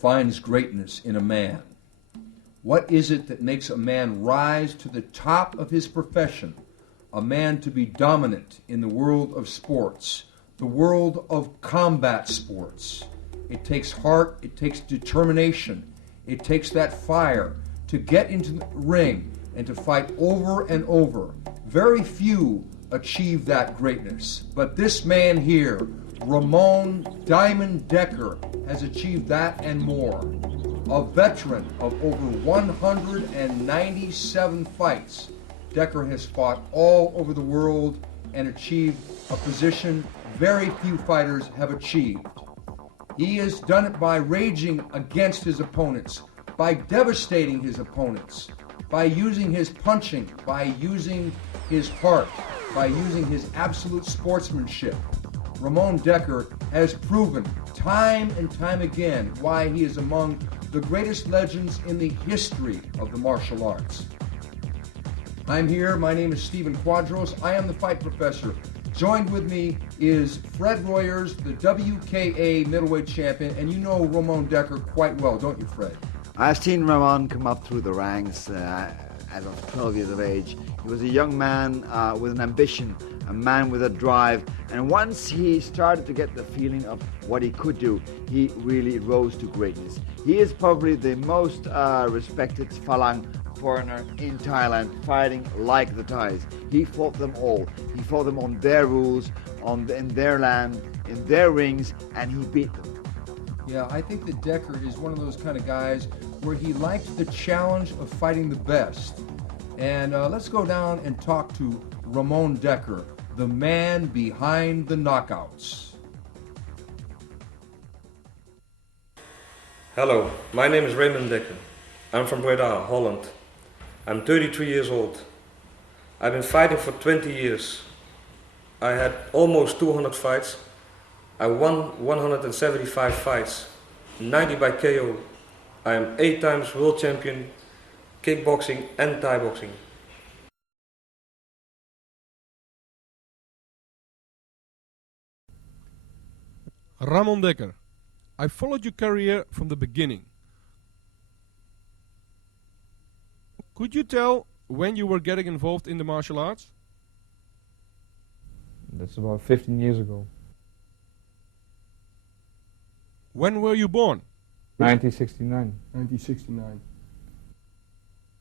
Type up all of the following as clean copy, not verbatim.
Finds greatness in a man? What is it that makes a man rise to the top of his profession? A man to be dominant in the world of sports, the world of combat sports. It takes heart, it takes determination, it takes that fire to get into the ring and to fight over and over. Very few achieve that greatness, but this man here, Ramon Diamond Dekkers, has achieved that and more. A veteran of over 197 fights, Dekkers has fought all over the world and achieved a position very few fighters have achieved. He has done it by raging against his opponents, by devastating his opponents, by using his punching, by using his heart, by using his absolute sportsmanship. Ramon Dekkers has proven time and time again why he is among the greatest legends in the history of the martial arts. I'm here, my name is Stephen Quadros, I am the Fight Professor. Joined with me is Fred Royers, the WKA middleweight champion, and you know Ramon Dekkers quite well, don't you, Fred? I've seen Ramon come up through the ranks as of 12 years of age. He was a young man with an ambition, a man with a drive, and once he started to get the feeling of what he could do, he really rose to greatness. He is probably the most respected Falang foreigner in Thailand, fighting like the Thais. He fought them all. He fought them on their rules, in their land, in their rings, and he beat them. Yeah, I think that Dekkers is one of those kind of guys where he likes the challenge of fighting the best. And let's go down and talk to Ramon Dekkers, the man behind the knockouts. Hello, my name is Ramon Dekkers. I'm from Breda, Holland. I'm 33 years old. I've been fighting for 20 years. I had almost 200 fights. I won 175 fights, 90 by KO. I am 8 times world champion, kickboxing and Thai boxing. Ramon Dekkers, I followed your career from the beginning. Could you tell when you were getting involved in the martial arts? That's about 15 years ago. When were you born? 1969. 1969.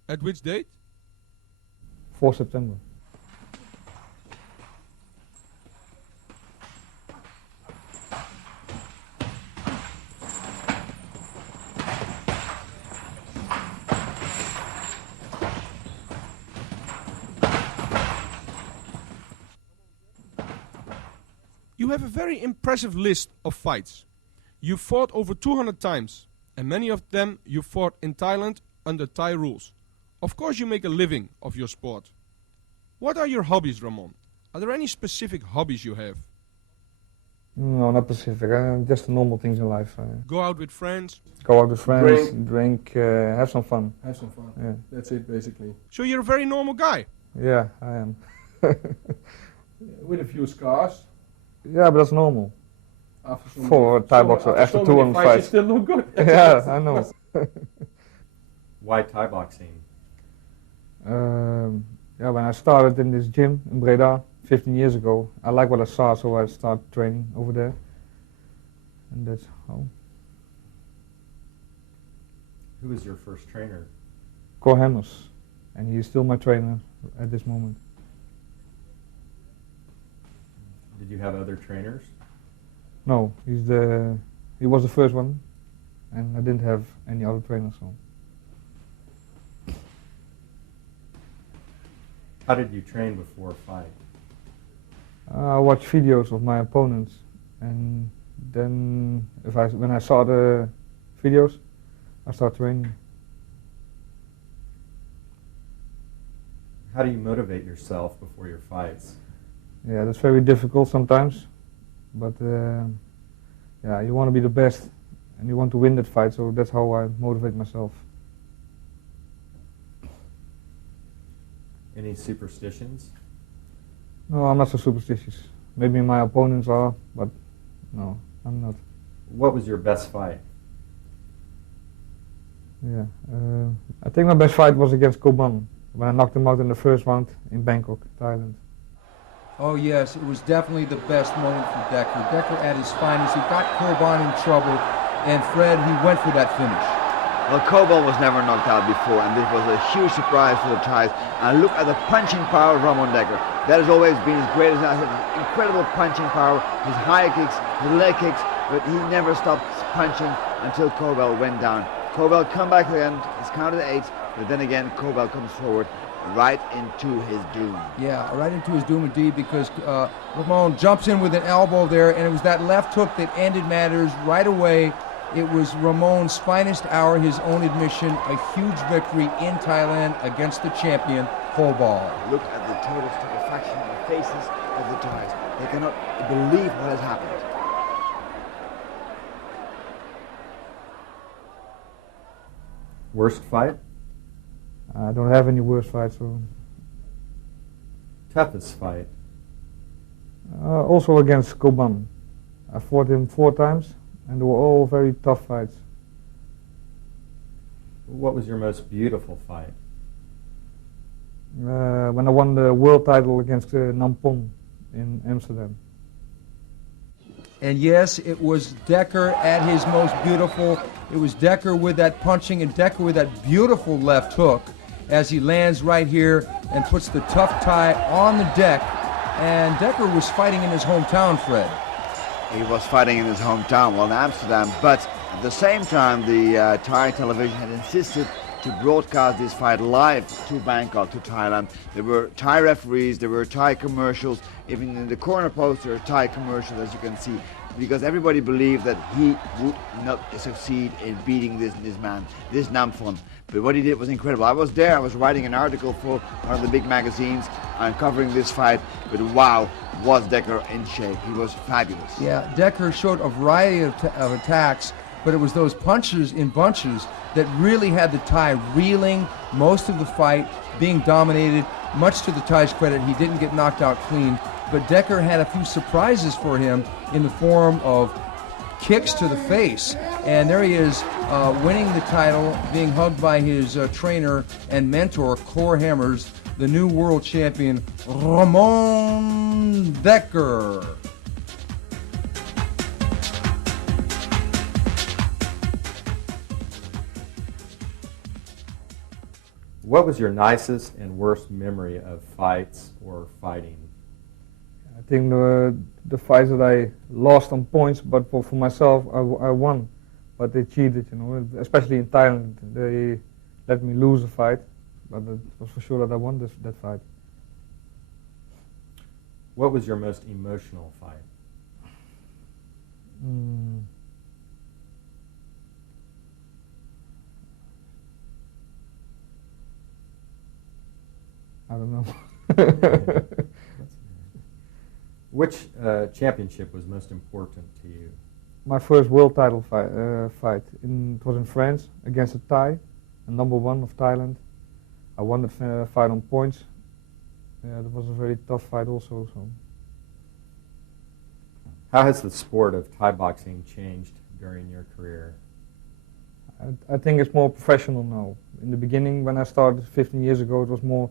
At which date? 4 September. You have a very impressive list of fights. You fought over 200 times, and many of them you fought in Thailand under Thai rules. Of course you make a living of your sport. What are your hobbies, Ramon? Are there any specific hobbies you have? No, not specific. Just the normal things in life. Go out with friends? Go out with friends, drink, have some fun. Have some fun. Yeah. That's it, basically. So you're a very normal guy? Yeah, I am. With a few scars. Yeah, but that's normal. After For a Thai boxer, after 200 fights, fights. you still look good. Yeah, I know. Why Thai boxing? Yeah, when I started in this gym in Breda 15 years ago, I liked what I saw, so I started training over there. And that's how. Who was your first trainer? Cor Hammers, and he is still my trainer at this moment. Did you have other trainers? No, he was the first one, and I didn't have any other trainers. So. How did you train before a fight? I watched videos of my opponents, and then when I saw the videos, I started training. How do you motivate yourself before your fights? Yeah, that's very difficult sometimes, but yeah, you want to be the best, and you want to win that fight, so that's how I motivate myself. Any superstitions? No, I'm not so superstitious. Maybe my opponents are, but no, I'm not. What was your best fight? Yeah, I think my best fight was against Koban when I knocked him out in the first round in Bangkok, Thailand. Oh yes, it was definitely the best moment for Dekker. Dekker at his finest. He got Koban in trouble, and Fred, he went for that finish. Well, Koban was never knocked out before, and this was a huge surprise for the Thais. And look at the punching power of Ramon Dekkers. That has always been his greatest asset. Incredible punching power, his high kicks, his leg kicks, but he never stopped punching until Koban went down. Koban come back again, he's counted 8, but then again Koban comes forward right into his doom. Yeah, right into his doom indeed, because Ramon jumps in with an elbow there, and it was that left hook that ended matters right away. It was Ramon's finest hour, his own admission, a huge victory in Thailand against the champion, Koban. Look at the total stupefaction on the faces of the Thais. They cannot believe what has happened. Worst fight? I don't have any worse fights. So. Toughest fight? Also against Koban. I fought him 4 times, and they were all very tough fights. What was your most beautiful fight? When I won the world title against Nampong in Amsterdam. And yes, it was Dekker at his most beautiful. It was Dekker with that punching and Dekker with that beautiful left hook as he lands right here and puts the tough Thai on the deck. And Dekker was fighting in his hometown, Fred. He was fighting in his hometown, well, in Amsterdam, but at the same time the Thai television had insisted to broadcast this fight live to Bangkok, to Thailand. There were Thai referees, there were Thai commercials, even in the corner post there are Thai commercials, as you can see, because everybody believed that he would not succeed in beating this man, this Namphon. But what he did was incredible. I was there, I was writing an article for one of the big magazines and covering this fight, but wow, was Dekker in shape. He was fabulous. Yeah, Dekker showed a variety of attacks, but it was those punches in bunches that really had the Thai reeling most of the fight, being dominated. Much to the Thai's credit, he didn't get knocked out clean, but Dekker had a few surprises for him in the form of kicks to the face. And there he is, winning the title, being hugged by his trainer and mentor, Cor Hammers, the new world champion, Ramon Dekkers. What was your nicest and worst memory of fights or fighting? I think the fights that I lost on points, but for myself, I won. But they cheated, you know, especially in Thailand. They let me lose a fight, but it was for sure that I won that fight. What was your most emotional fight? I don't know. Which championship was most important to you? My first world title fight. It was in France against a Thai, a #1 of Thailand. I won the fight on points. Yeah, it was a very tough fight also. So. How has the sport of Thai boxing changed during your career? I think it's more professional now. In the beginning, when I started 15 years ago, it was more,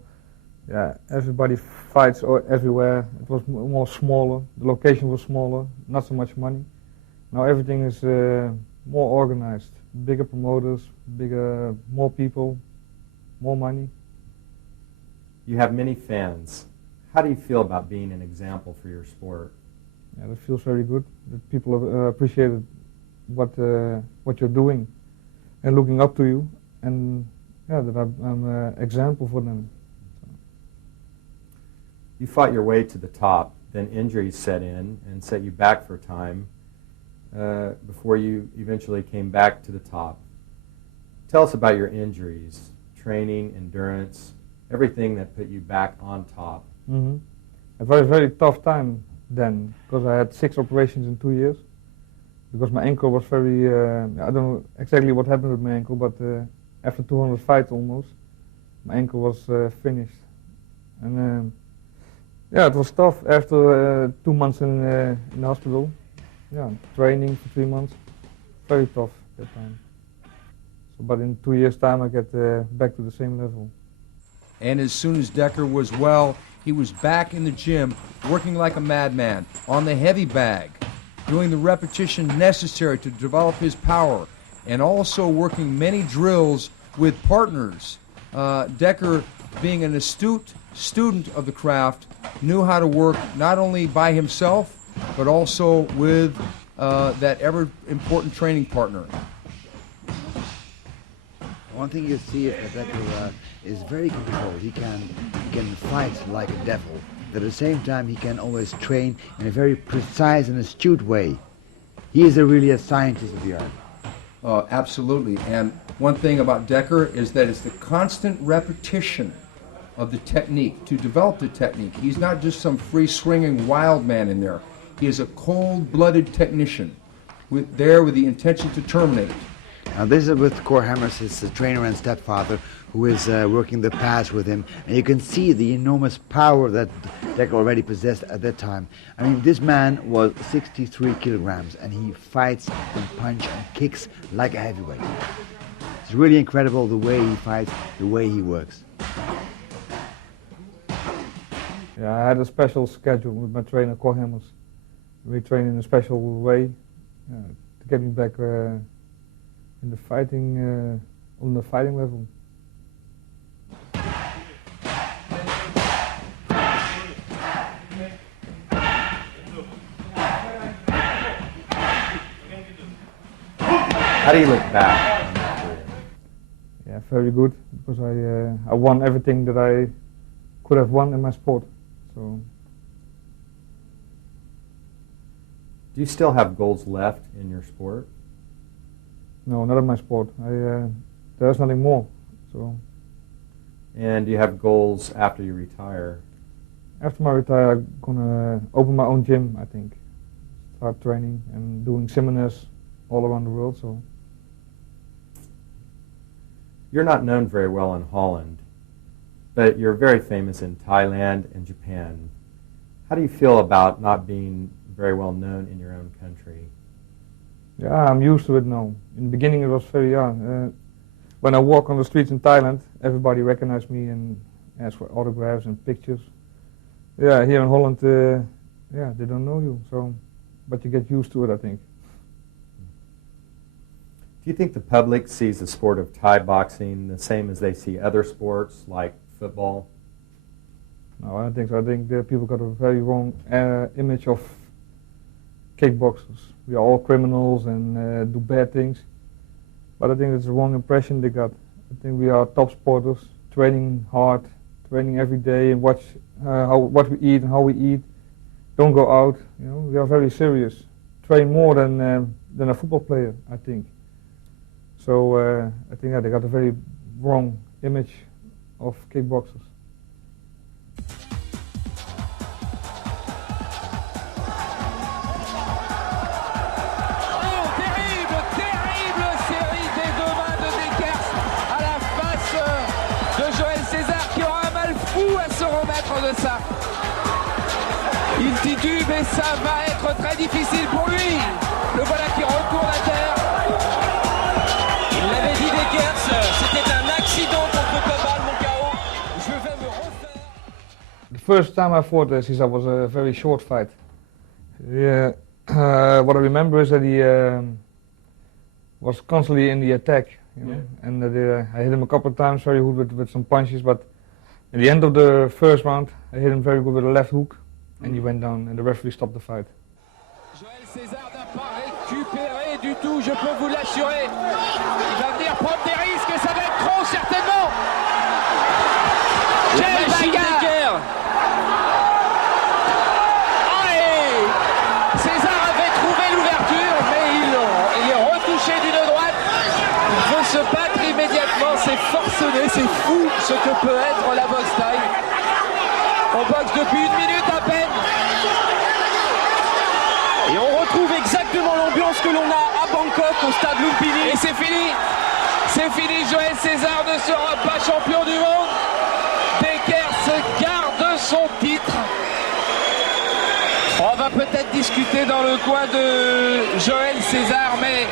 everybody fights everywhere. It was more smaller. The location was smaller, not so much money. Now everything is more organized. Bigger promoters, more people, more money. You have many fans. How do you feel about being an example for your sport? Yeah, that feels very good. That people appreciate what you're doing and looking up to you, and that I'm an example for them. So. You fought your way to the top, then injuries set in and set you back for a time before you eventually came back to the top. Tell us about your injuries, training, endurance, everything that put you back on top. Mm-hmm. It was a very tough time then, because I had 6 operations in 2 years. Because my ankle was very, I don't know exactly what happened with my ankle, but after 200 fights almost, my ankle was finished. And it was tough after 2 months in the hospital. Yeah, training for 3 months, very tough that time. So, but in 2 years' time, I get back to the same level. And as soon as Dekker was well, he was back in the gym, working like a madman, on the heavy bag, doing the repetition necessary to develop his power, and also working many drills with partners. Dekker, being an astute student of the craft, knew how to work not only by himself, but also with that ever-important training partner. One thing you see is that Dekker is very controlled. He can fight like a devil. But at the same time, he can always train in a very precise and astute way. He is really a scientist of the art. Absolutely. And one thing about Dekker is that it's the constant repetition of the technique to develop the technique. He's not just some free-swinging wild man in there. He is a cold-blooded technician with the intention to terminate. Now this is with Cor Hammers, his trainer and stepfather, who is working the pass with him. And you can see the enormous power that Dekker already possessed at that time. I mean, this man was 63 kilograms, and he fights and punches and kicks like a heavyweight. It's really incredible the way he fights, the way he works. Yeah, I had a special schedule with my trainer, Cor Hammers. We train in a special way to get me back in the fighting, on the fighting level. How do you look back on that career? Yeah, very good, because I won everything that I could have won in my sport. So. Do you still have goals left in your sport? No, not in my sport. There's nothing more. So. And do you have goals after you retire? After I retire, I'm gonna open my own gym, I think. Start training and doing seminars all around the world. So. You're not known very well in Holland, but you're very famous in Thailand and Japan. How do you feel about not being very well known in your own country? Yeah, I'm used to it now. In the beginning it was very young. When I walk on the streets in Thailand, everybody recognizes me and asks for autographs and pictures. Yeah, here in Holland, yeah, they don't know you, so, but you get used to it, I think. Do you think the public sees the sport of Thai boxing the same as they see other sports like football? No, I don't think so. I think the people got a very wrong image of kickboxers. We are all criminals and do bad things. But I think it's the wrong impression they got. I think we are top sporters, training hard, training every day, and watch what we eat and how we eat. Don't go out. You know, we are very serious. Train more than a football player, I think. So I think they got a very wrong image of kickboxers. Il titube et ça va être très difficile pour lui. Le voilà qui retourne à terre. Il l'avait dit Dekkers, c'était un accident contre Cabal, mon KO. Je vais me refaire. The first time I fought Cesar was a very short fight. Yeah, what I remember is that he was constantly in the attack, you know? Yeah. And that I hit him a couple of times very good with some punches, but at the end of the first round, I hit him very good with a left hook, and he went down, and the referee stopped the fight. Joël César n'a pas récupéré du tout, je peux vous l'assurer. Il va venir prendre des risques et ça va être trop certainement. Quelle bagarre! Allez! César avait trouvé l'ouverture, mais il est retouché d'une droite. Il veut se battre immédiatement, c'est forcené, c'est fou ce que peut être la boxe thaï. On boxe depuis 1 minute à peine. Et on retrouve exactement l'ambiance que l'on a à Bangkok, au stade Lumpini. Et c'est fini. C'est fini, Joël César ne sera pas champion du monde. Dekkers garde son titre. On va peut-être discuter dans le coin de Joël César, mais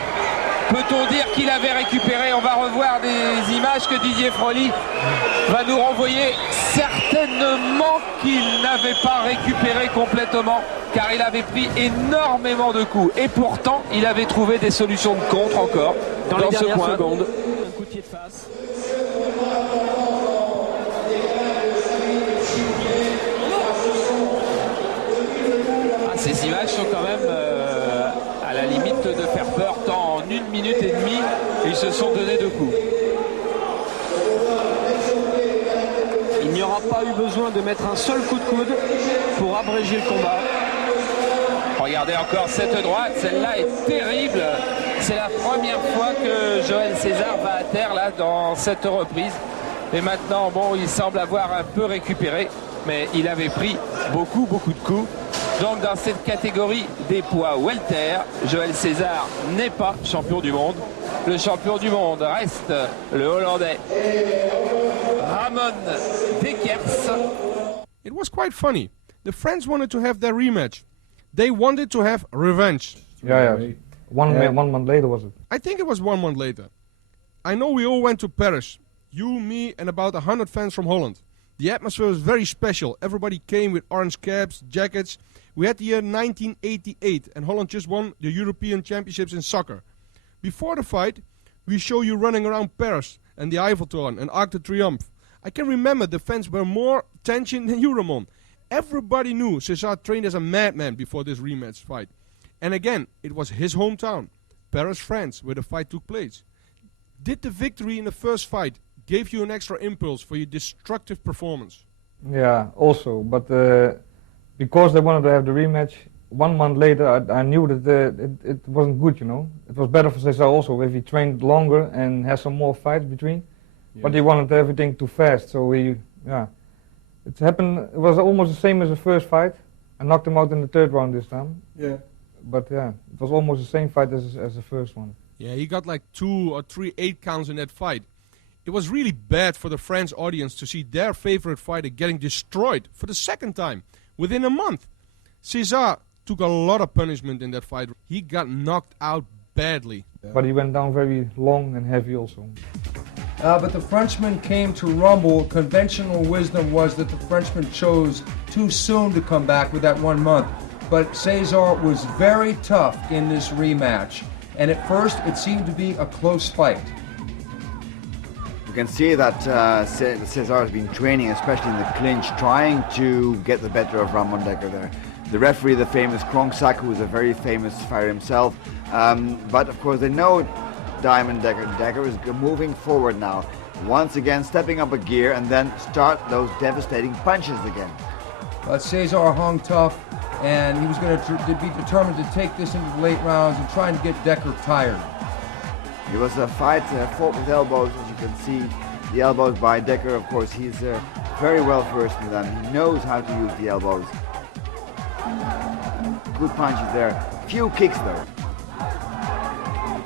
Peut-on dire qu'il avait récupéré? On va revoir des images que Didier Froli va nous renvoyer. Certainement qu'il n'avait pas récupéré complètement, car il avait pris énormément de coups. Et pourtant, il avait trouvé des solutions de contre encore dans les ce dernières coin. secondes. Un coup de pied de face. Ces images sont quand même à la limite de faire peur, tant en 1 minute et demie, ils se sont donné 2 coups. Il n'y aura pas eu besoin de mettre un seul coup de coude pour abréger le combat. Regardez encore cette droite, celle-là est terrible. C'est la première fois que Joël César va à terre là dans cette reprise. Et maintenant, bon, il semble avoir un peu récupéré, mais il avait pris beaucoup de coups. Donc dans cette catégorie des poids welter, Joël César n'est pas champion du monde. Le champion du monde reste le Hollandais Ramon Dekkers. It was quite funny. The friends wanted to have their rematch. They wanted to have revenge. Yeah. One month later was it? I think it was 1 month later. I know we all went to Paris. You, me, and about 100 fans from Holland. The atmosphere was very special. Everybody came with orange caps, jackets. We had the year 1988 and Holland just won the European Championships in soccer. Before the fight, we show you running around Paris and the Eiffeltoren and Arc de Triomphe. I can remember the fans were more tension than you, Ramon. Everybody knew César trained as a madman before this rematch fight. And again, it was his hometown, Paris, France, where the fight took place. Did the victory in the first fight give you an extra impulse for your destructive performance? Yeah, also, but because they wanted to have the rematch, 1 month later I knew that it wasn't good, you know. It was better for César also if he trained longer and had some more fights between. Yes. But he wanted everything too fast, so it happened. It was almost the same as the first fight. I knocked him out in the 3rd round this time. Yeah. But yeah, it was almost the same fight as the first one. Yeah, he got like 2 or 3 8 counts in that fight. It was really bad for the French audience to see their favorite fighter getting destroyed for the 2nd time within a month. César took a lot of punishment in that fight. He got knocked out badly. Yeah. But he went down very long and heavy also. But the Frenchman came to rumble. Conventional wisdom was that the Frenchman chose too soon to come back with that 1 month. But César was very tough in this rematch. And at first, it seemed to be a close fight. You can see that César has been training, especially in the clinch, trying to get the better of Ramon Dekkers there. The referee, the famous Krongsak, who is a very famous fighter himself. But of course they know Diamond Dekkers. Dekkers is moving forward now. Once again stepping up a gear and then start those devastating punches again. But César hung tough and he was going to be determined to take this into the late rounds and try and get Dekkers tired. It was a fight fought with elbows, as you can see. The elbows by Dekkers, of course, he's very well versed in them. He knows how to use the elbows. Good punches there. Few kicks though.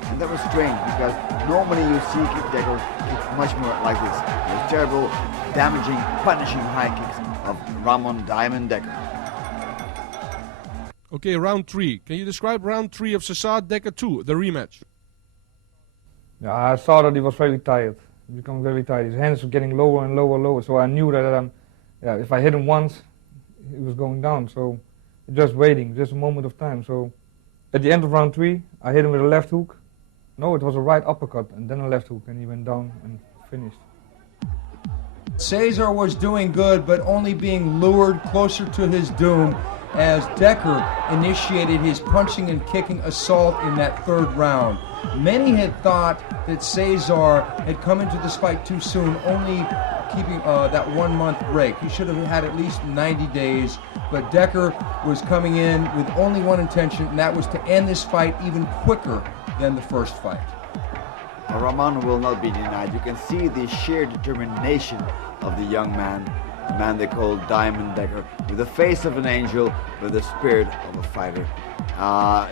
And that was strange because normally you see Dekkers kick much more like this. Those terrible, damaging, punishing high kicks of Ramon Diamond Dekkers. Okay, round 3. Can you describe round 3 of César Dekkers 2, the rematch? Yeah, I saw that he was very tired. He became very tired. His hands were getting lower and lower. So I knew that if I hit him once, he was going down. So just waiting, just a moment of time. So at the end of round 3, I hit him with a left hook. No, it was a right uppercut and then a left hook, and he went down and finished. César was doing good, but only being lured closer to his doom as Dekkers initiated his punching and kicking assault in that 3rd round. Many had thought that César had come into this fight too soon, only keeping that 1 month break. He should have had at least 90 days, but Dekkers was coming in with only one intention, and that was to end this fight even quicker than the first fight. Ramon will not be denied. You can see the sheer determination of the young man, the man they call Diamond Dekkers, with the face of an angel, with the spirit of a fighter.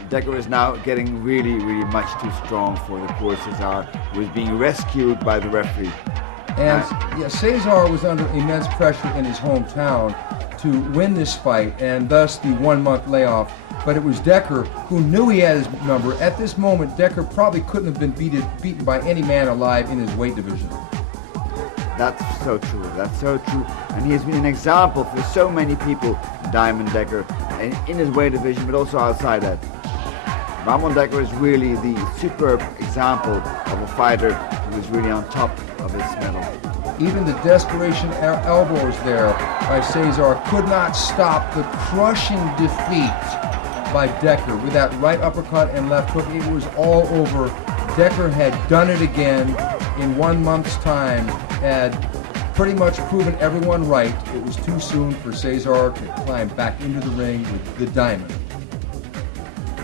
Dekkers is now getting really much too strong for the poor César, who is being rescued by the referee. And César was under immense pressure in his hometown. to win this fight and thus the 1 month layoff. But it was Dekker who knew he had his number. At this moment, Dekker probably couldn't have been beaten by any man alive in his weight division. That's so true. That's so true. And he has been an example for so many people, Diamond Dekker, in his weight division, but also outside that. Ramon Dekkers is really the superb example of a fighter who is really on top of his medal. Even the desperation elbows there by Cesar could not stop the crushing defeat by Dekker with that right uppercut and left hook. It was all over. Dekker had done it again in 1 month's time, had pretty much proven everyone right. It was too soon for Cesar to climb back into the ring with the diamond.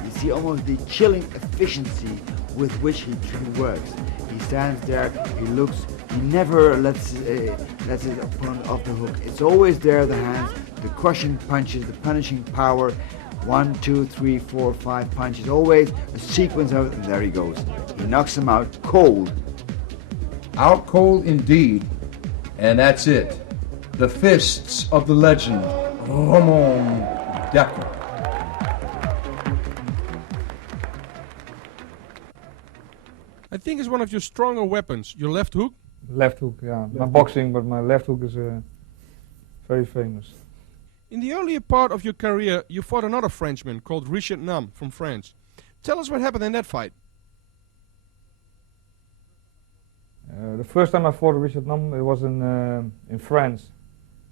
You see almost the chilling efficiency with which he works. He stands there, he looks, he never lets his opponent off the hook. It's always there, the hands, the crushing punches, the punishing power. 1, 2, 3, 4, 5 punches, always a sequence of it, and there he goes. He knocks him out cold. Out cold indeed. And that's it. The fists of the legend, Ramon Dekkers. I think it's one of your stronger weapons, your left hook. Left hook, yeah. My boxing, but my left hook is very famous. In the earlier part of your career, you fought another Frenchman called Richard Nam from France. Tell us what happened in that fight. The first time I fought Richard Nam, it was in France,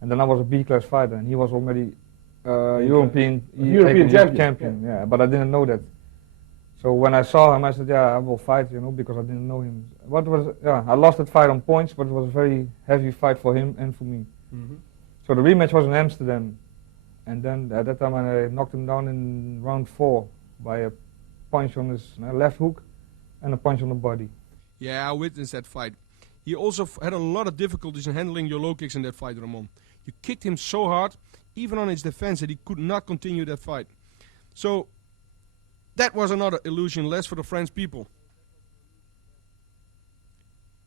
and then I was a B-class fighter, and he was already European champion. Yeah, but I didn't know that. So when I saw him, I said, "Yeah, I will fight," because I didn't know him. I lost that fight on points, but it was a very heavy fight for him and for me. Mm-hmm. So the rematch was in Amsterdam, and then at that time I knocked him down in round 4 by a punch on his left hook and a punch on the body. Yeah, I witnessed that fight. He also had a lot of difficulties in handling your low kicks in that fight, Ramon. You kicked him so hard, even on his defense, that he could not continue that fight. So that was another illusion less for the French people.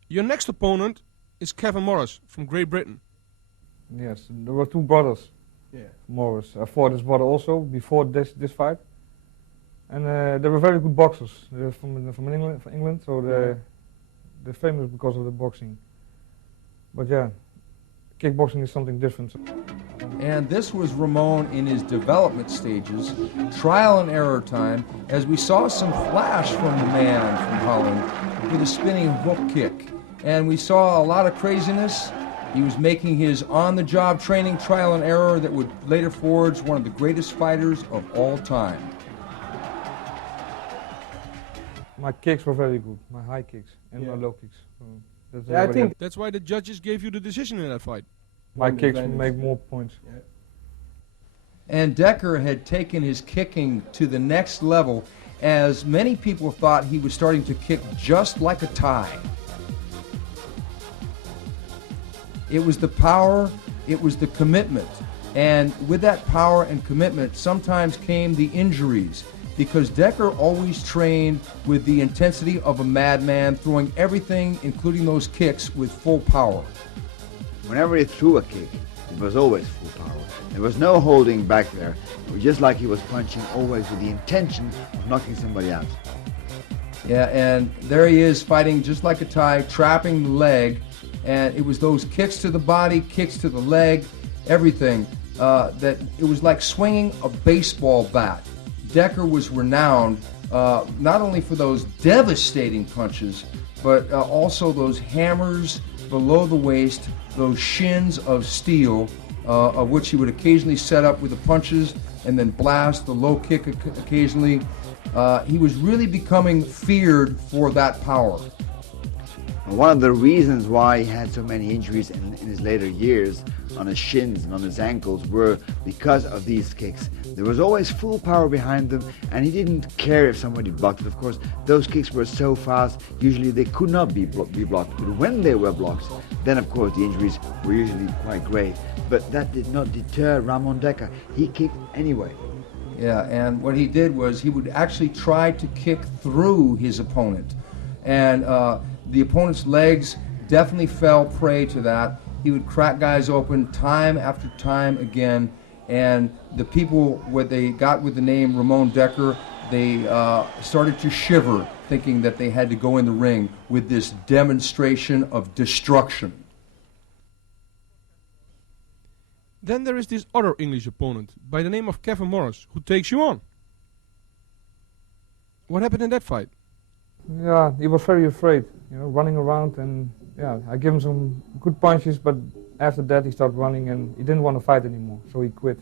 Your next opponent is Kevin Morris from Great Britain. Yes, there were 2 brothers. Yeah. Morris. I fought his brother also before this fight, and they were very good boxers. They're from England, so they're famous because of the boxing. But yeah, kickboxing is something different. And this was Ramon in his development stages, trial and error time, as we saw some flash from the man from Holland with a spinning hook kick. And we saw a lot of craziness. He was making his on-the-job training, trial and error, that would later forge one of the greatest fighters of all time. My kicks were very good, my high kicks and my low kicks. I think that's why the judges gave you the decision in that fight. My kicks make more points. Yeah. And Dekker had taken his kicking to the next level, as many people thought he was starting to kick just like a Thai. It was the power, it was the commitment. And with that power and commitment, sometimes came the injuries, because Dekker always trained with the intensity of a madman, throwing everything, including those kicks, with full power. Whenever he threw a kick, it was always full power. There was no holding back there. It was just like he was punching, always with the intention of knocking somebody out. Yeah, and there he is fighting just like a Thai, trapping the leg. And it was those kicks to the body, kicks to the leg, everything, that it was like swinging a baseball bat. Dekker was renowned not only for those devastating punches, but also those hammers below the waist, those shins of steel, of which he would occasionally set up with the punches and then blast the low kick occasionally. He was really becoming feared for that power. One of the reasons why he had so many injuries in his later years on his shins and on his ankles were because of these kicks. There was always full power behind them, and he didn't care if somebody blocked it. Of course, those kicks were so fast, usually they could not be blocked. But when they were blocked, then of course the injuries were usually quite grave. But that did not deter Ramon Dekkers. He kicked anyway. Yeah, and what he did was he would actually try to kick through his opponent. And the opponent's legs definitely fell prey to that. He would crack guys open time after time again. And the people, what they got with the name Ramon Dekkers, they started to shiver, thinking that they had to go in the ring with this demonstration of destruction. Then there is this other English opponent by the name of Kevin Morris, who takes you on. What happened in that fight? Yeah, he was very afraid, running around, and yeah, I gave him some good punches, but after that he started running and he didn't want to fight anymore, so he quit.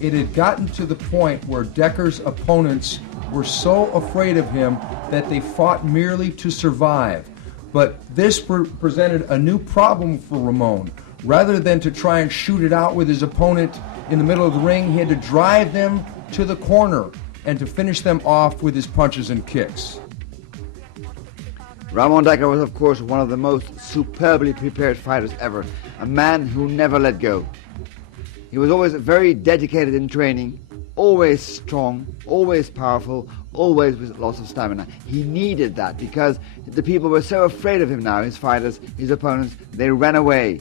It had gotten to the point where Dekkers' opponents were so afraid of him that they fought merely to survive. But this presented a new problem for Ramon. Rather than to try and shoot it out with his opponent in the middle of the ring, he had to drive them to the corner and to finish them off with his punches and kicks. Ramon Dekkers was, of course, one of the most superbly prepared fighters ever, a man who never let go. He was always very dedicated in training, always strong, always powerful, always with lots of stamina. He needed that because the people were so afraid of him now, his fighters, his opponents, they ran away.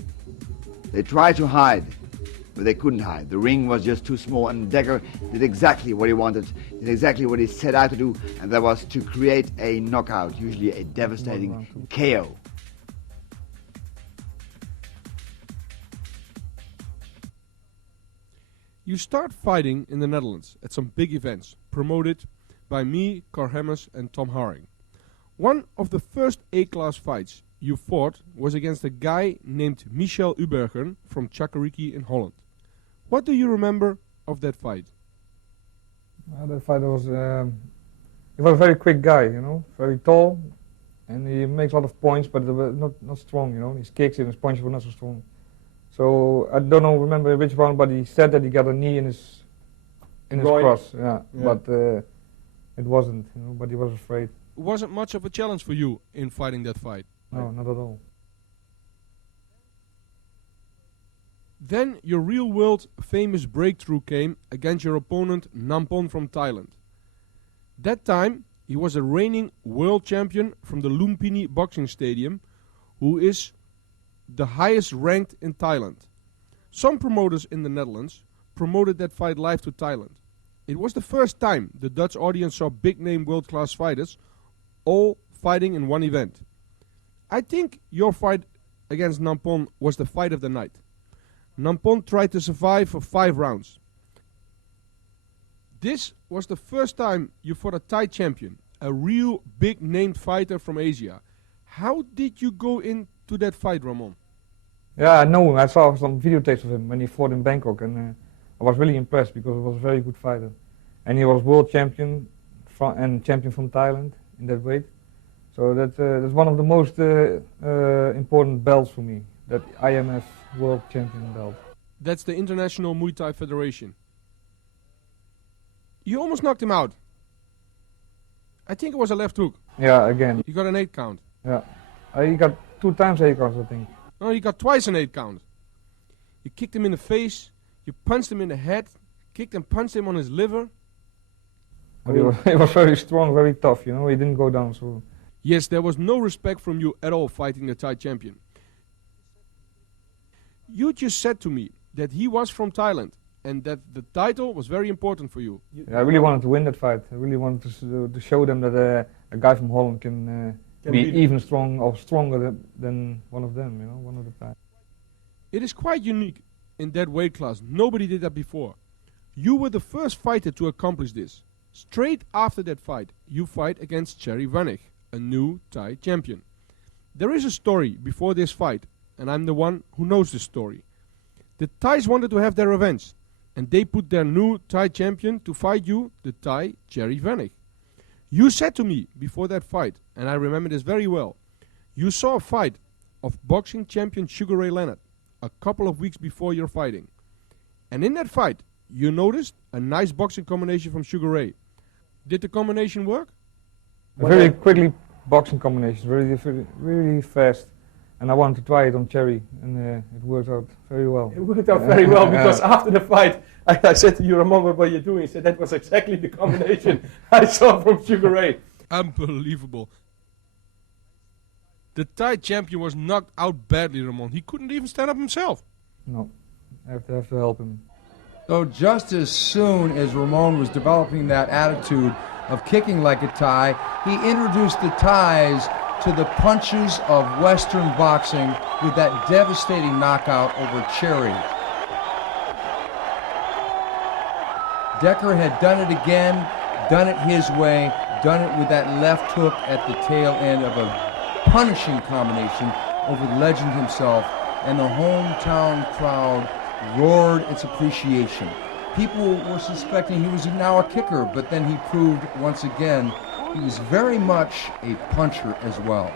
They tried to hide, but they couldn't hide. The ring was just too small, and Dekkers did exactly what he wanted, did exactly what he set out to do, and that was to create a knockout, usually a devastating KO. You start fighting in the Netherlands at some big events, promoted by me, Cor Hemmers and Tom Haring. One of the first A-class fights you fought was against a guy named Michel Ubergen from Chacariki in Holland. What do you remember of that fight? That fighter was, he was a very quick guy, very tall, and he makes a lot of points, but they were not strong, His kicks and his punches were not so strong. So I don't remember which round, but he said that he got a knee in his cross, but it wasn't, but he was afraid. Wasn't much of a challenge for you in fighting that fight? No, not at all. Then your real world famous breakthrough came against your opponent Nampon from Thailand. That time he was a reigning world champion from the Lumpini boxing stadium, who is the highest ranked in Thailand. Some promoters in the Netherlands promoted that fight live to Thailand. It was the first time the Dutch audience saw big name world class fighters all fighting in one event. I think your fight against Nampon was the fight of the night. Nampon tried to survive for 5 rounds. This was the first time you fought a Thai champion, a real big named fighter from Asia. How did you go into that fight, Ramon? Yeah, I know him. I saw some videotapes of him when he fought in Bangkok, and I was really impressed because he was a very good fighter. And he was world champion and champion from Thailand in that weight. So that's one of the most important belts for me, that IMF World Champion belt. That's the International Muay Thai Federation. You almost knocked him out. I think it was a left hook. Yeah, again. You got an 8 count. Yeah. He got 2 times 8 counts, I think. No, you got twice an 8 count. You kicked him in the face, you punched him in the head, kicked and punched him on his liver. But he was very strong, very tough, he didn't go down. So. Yes, there was no respect from you at all fighting the Thai champion. You just said to me that he was from Thailand and that the title was very important for you. Yeah, I really wanted to win that fight. I really wanted to show them that a guy from Holland can be even strong or stronger than one of them, one of the Thai. It is quite unique in that weight class. Nobody did that before. You were the first fighter to accomplish this. Straight after that fight, you fight against Jerry Vanig, a new Thai champion. There is a story before this fight, and I'm the one who knows the story. The Thais wanted to have their revenge, and they put their new Thai champion to fight you, the Thai Jerry Vanig. You said to me before that fight, and I remember this very well, you saw a fight of boxing champion Sugar Ray Leonard a couple of weeks before your fighting. And in that fight, you noticed a nice boxing combination from Sugar Ray. Did the combination work? Very quickly boxing combination, really fast. And I wanted to try it on Cherry, and it worked out very well. It worked out very well because after the fight, I said to you, Ramon, what were you doing? He said that was exactly the combination I saw from Sugar Ray. Unbelievable. The Thai champion was knocked out badly, Ramon. He couldn't even stand up himself. No, I have to help him. So just as soon as Ramon was developing that attitude of kicking like a Thai, he introduced the Thais to the punches of Western boxing with that devastating knockout over Cherry. Dekker had done it again, done it his way, done it with that left hook at the tail end of a punishing combination over the legend himself, and the hometown crowd roared its appreciation. People were suspecting he was now a kicker, but then he proved once again he was very much a puncher as well.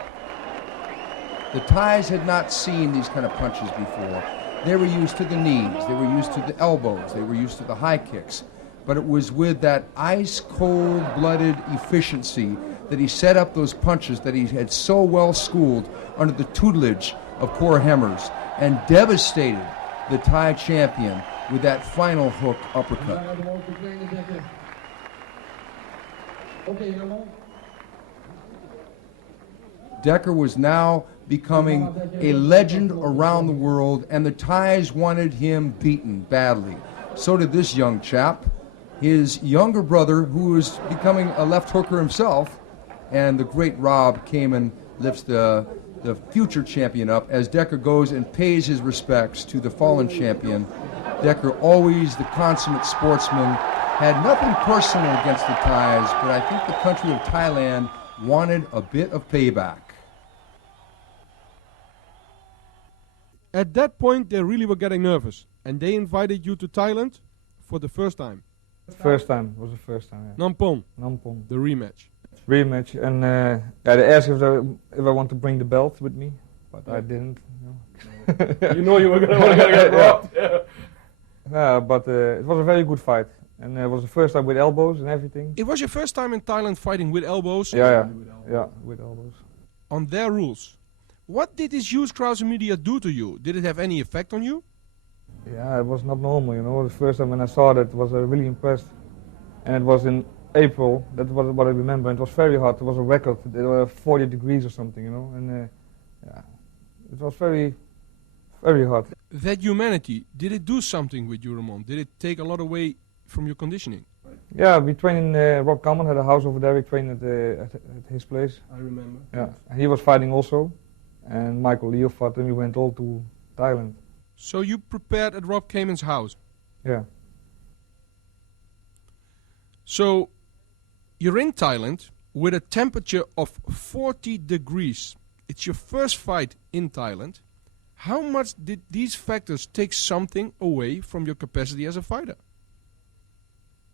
The Thais had not seen these kind of punches before. They were used to the knees, they were used to the elbows, they were used to the high kicks. But it was with that ice-cold-blooded efficiency that he set up those punches that he had so well schooled under the tutelage of Cor Hemmers and devastated the Thai champion with that final hook uppercut. Dekker was now becoming a legend around the world, and the Thais wanted him beaten badly. So did this young chap. His younger brother, who was becoming a left hooker himself, and the great Rob came and lifts the future champion up as Dekker goes and pays his respects to the fallen champion. Dekker, always the consummate sportsman, had nothing personal against the Thais, but I think the country of Thailand wanted a bit of payback. At that point, they really were getting nervous, and they invited you to Thailand for the first time. First time, it was the first time, yeah. Nampon, Nampon. the rematch. Rematch, and they asked if I want to bring the belt with me, but I didn't. You know you were going to get robbed. But it was a very good fight, and it was the first time with elbows and everything. It was your first time in Thailand fighting with elbows? Yeah, with elbows. On their rules. What did this huge crowds and media do to you? Did it have any effect on you? Yeah, it was not normal, you know. The first time when I saw that, was really impressed. And it was in April, that's what I remember. It was very hot, it was a record. There were 40 degrees or something, you know. And yeah, it was very, very hot. That humanity, did it do something with you, Ramon? Did it take a lot away from your conditioning? Yeah, we trained in Rob Kaman, had a house over there, we trained at his place. I remember. Yeah, and he was fighting also. And Michael Leo fought, and we went all to Thailand. So you prepared at Rob Kaman's house? Yeah. So you're in Thailand with a temperature of 40 degrees. It's your first fight in Thailand. How much did these factors take something away from your capacity as a fighter?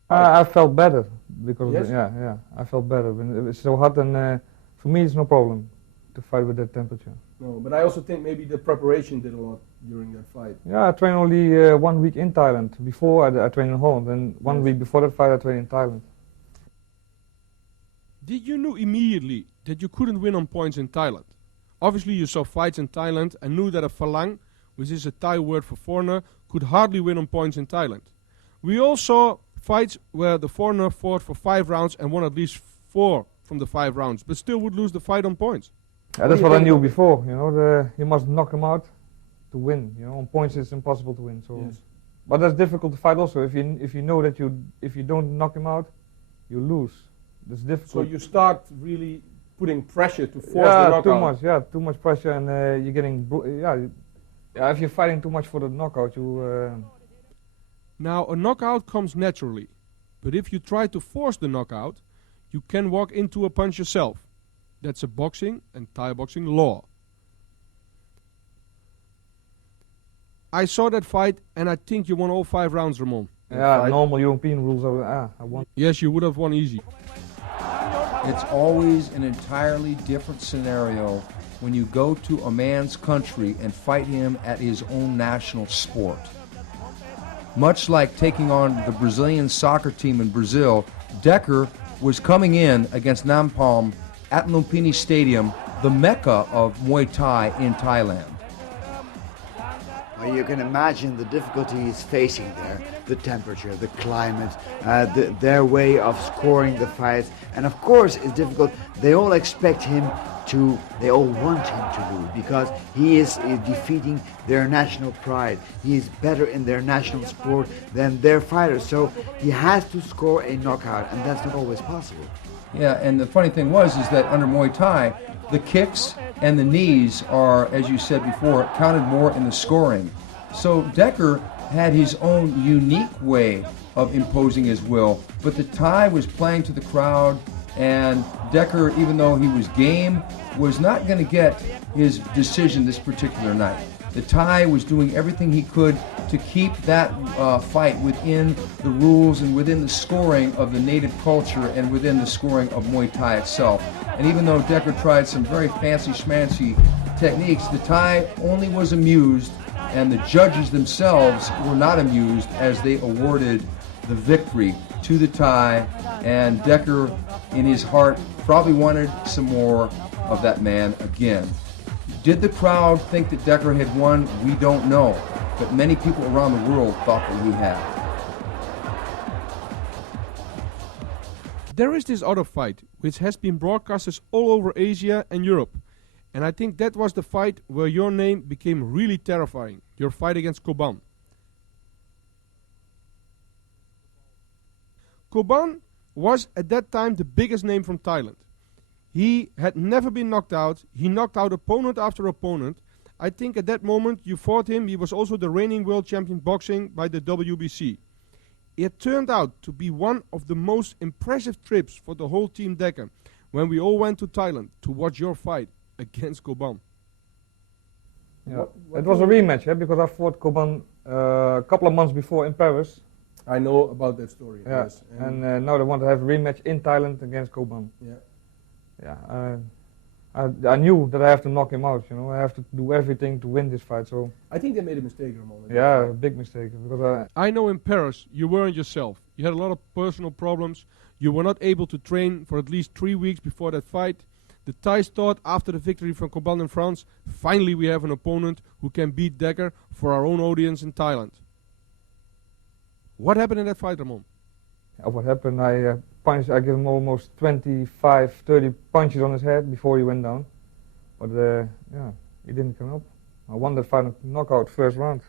I felt better because Yes? yeah, I felt better. When it's so hot, and for me it's no problem to fight with that temperature. No, but I also think maybe the preparation did a lot during that fight. Yeah, I trained only 1 week in Thailand. Before I trained in Holland, and 1 week before that fight I trained in Thailand. Did you know immediately that you couldn't win on points in Thailand? Obviously you saw fights in Thailand and knew that a Phalang, which is a Thai word for foreigner, could hardly win on points in Thailand. We all saw fights where the foreigner fought for 5 rounds and won at least 4 from the 5 rounds, but still would lose the fight on points. Yeah, that's what I knew before. You know, you must knock him out to win. You know, on points it's impossible to win. So, Yes. but that's difficult to fight also. If you know that if you don't knock him out, you lose. That's So difficult. you start really putting pressure to force the knockout. too much. Yeah, too much pressure, and you're getting yeah. If you're fighting too much for the knockout, you. Now a knockout comes naturally, but if you try to force the knockout, you can walk into a punch yourself. That's a boxing and Thai boxing law. I saw that fight and I think you won all 5 rounds, Ramon. Yeah, normal European rules. I won. Yes, you would have won easy. It's always an entirely different scenario when you go to a man's country and fight him at his own national sport. Much like taking on the Brazilian soccer team in Brazil, Dekker was coming in against Nampalm at Lumpini Stadium, the mecca of Muay Thai in Thailand. Well, you can imagine the difficulties facing there, the temperature, the climate, their way of scoring the fights, and of course it's difficult. They all expect him they all want him to lose because he is defeating their national pride. He is better in their national sport than their fighters. So he has to score a knockout, and that's not always possible. Yeah, and the funny thing is that under Muay Thai, the kicks and the knees are, as you said before, counted more in the scoring. So Dekker had his own unique way of imposing his will, but the Thai was playing to the crowd, and Dekker, even though he was game, was not going to get his decision this particular night. The Thai was doing everything he could to keep that fight within the rules and within the scoring of the native culture and within the scoring of Muay Thai itself. And even though Dekker tried some very fancy schmancy techniques, the Thai only was amused, and the judges themselves were not amused as they awarded the victory to the Thai, and Dekker, in his heart, probably wanted some more of that man again. Did the crowd think that Dekker had won? We don't know, but many people around the world thought that he had. There is this other fight, which has been broadcasted all over Asia and Europe, and I think that was the fight where your name became really terrifying, your fight against Koban. Koban was at that time the biggest name from Thailand. He had never been knocked out. He knocked out opponent after opponent. I think at that moment you fought him. He was also the reigning world champion boxing by the WBC. It turned out to be one of the most impressive trips for the whole team Dekker when we all went to Thailand to watch your fight against Koban. Yeah. It was a rematch, because I fought Koban a couple of months before in Paris. I know about that story. Yeah. Yes. And now they want to have a rematch in Thailand against Koban. Yeah. Yeah. I knew that I have to knock him out. I have to do everything to win this fight. So I think they made a mistake, Ramon. Yeah, a big mistake. Because I know in Paris you weren't yourself. You had a lot of personal problems. You were not able to train for at least 3 weeks before that fight. The Thais thought after the victory from Koban in France, finally we have an opponent who can beat Dekker for our own audience in Thailand. What happened in that fight, Ramon? What happened, I gave him almost 25, 30 punches on his head before he went down. But he didn't come up. I won the fight knockout first round.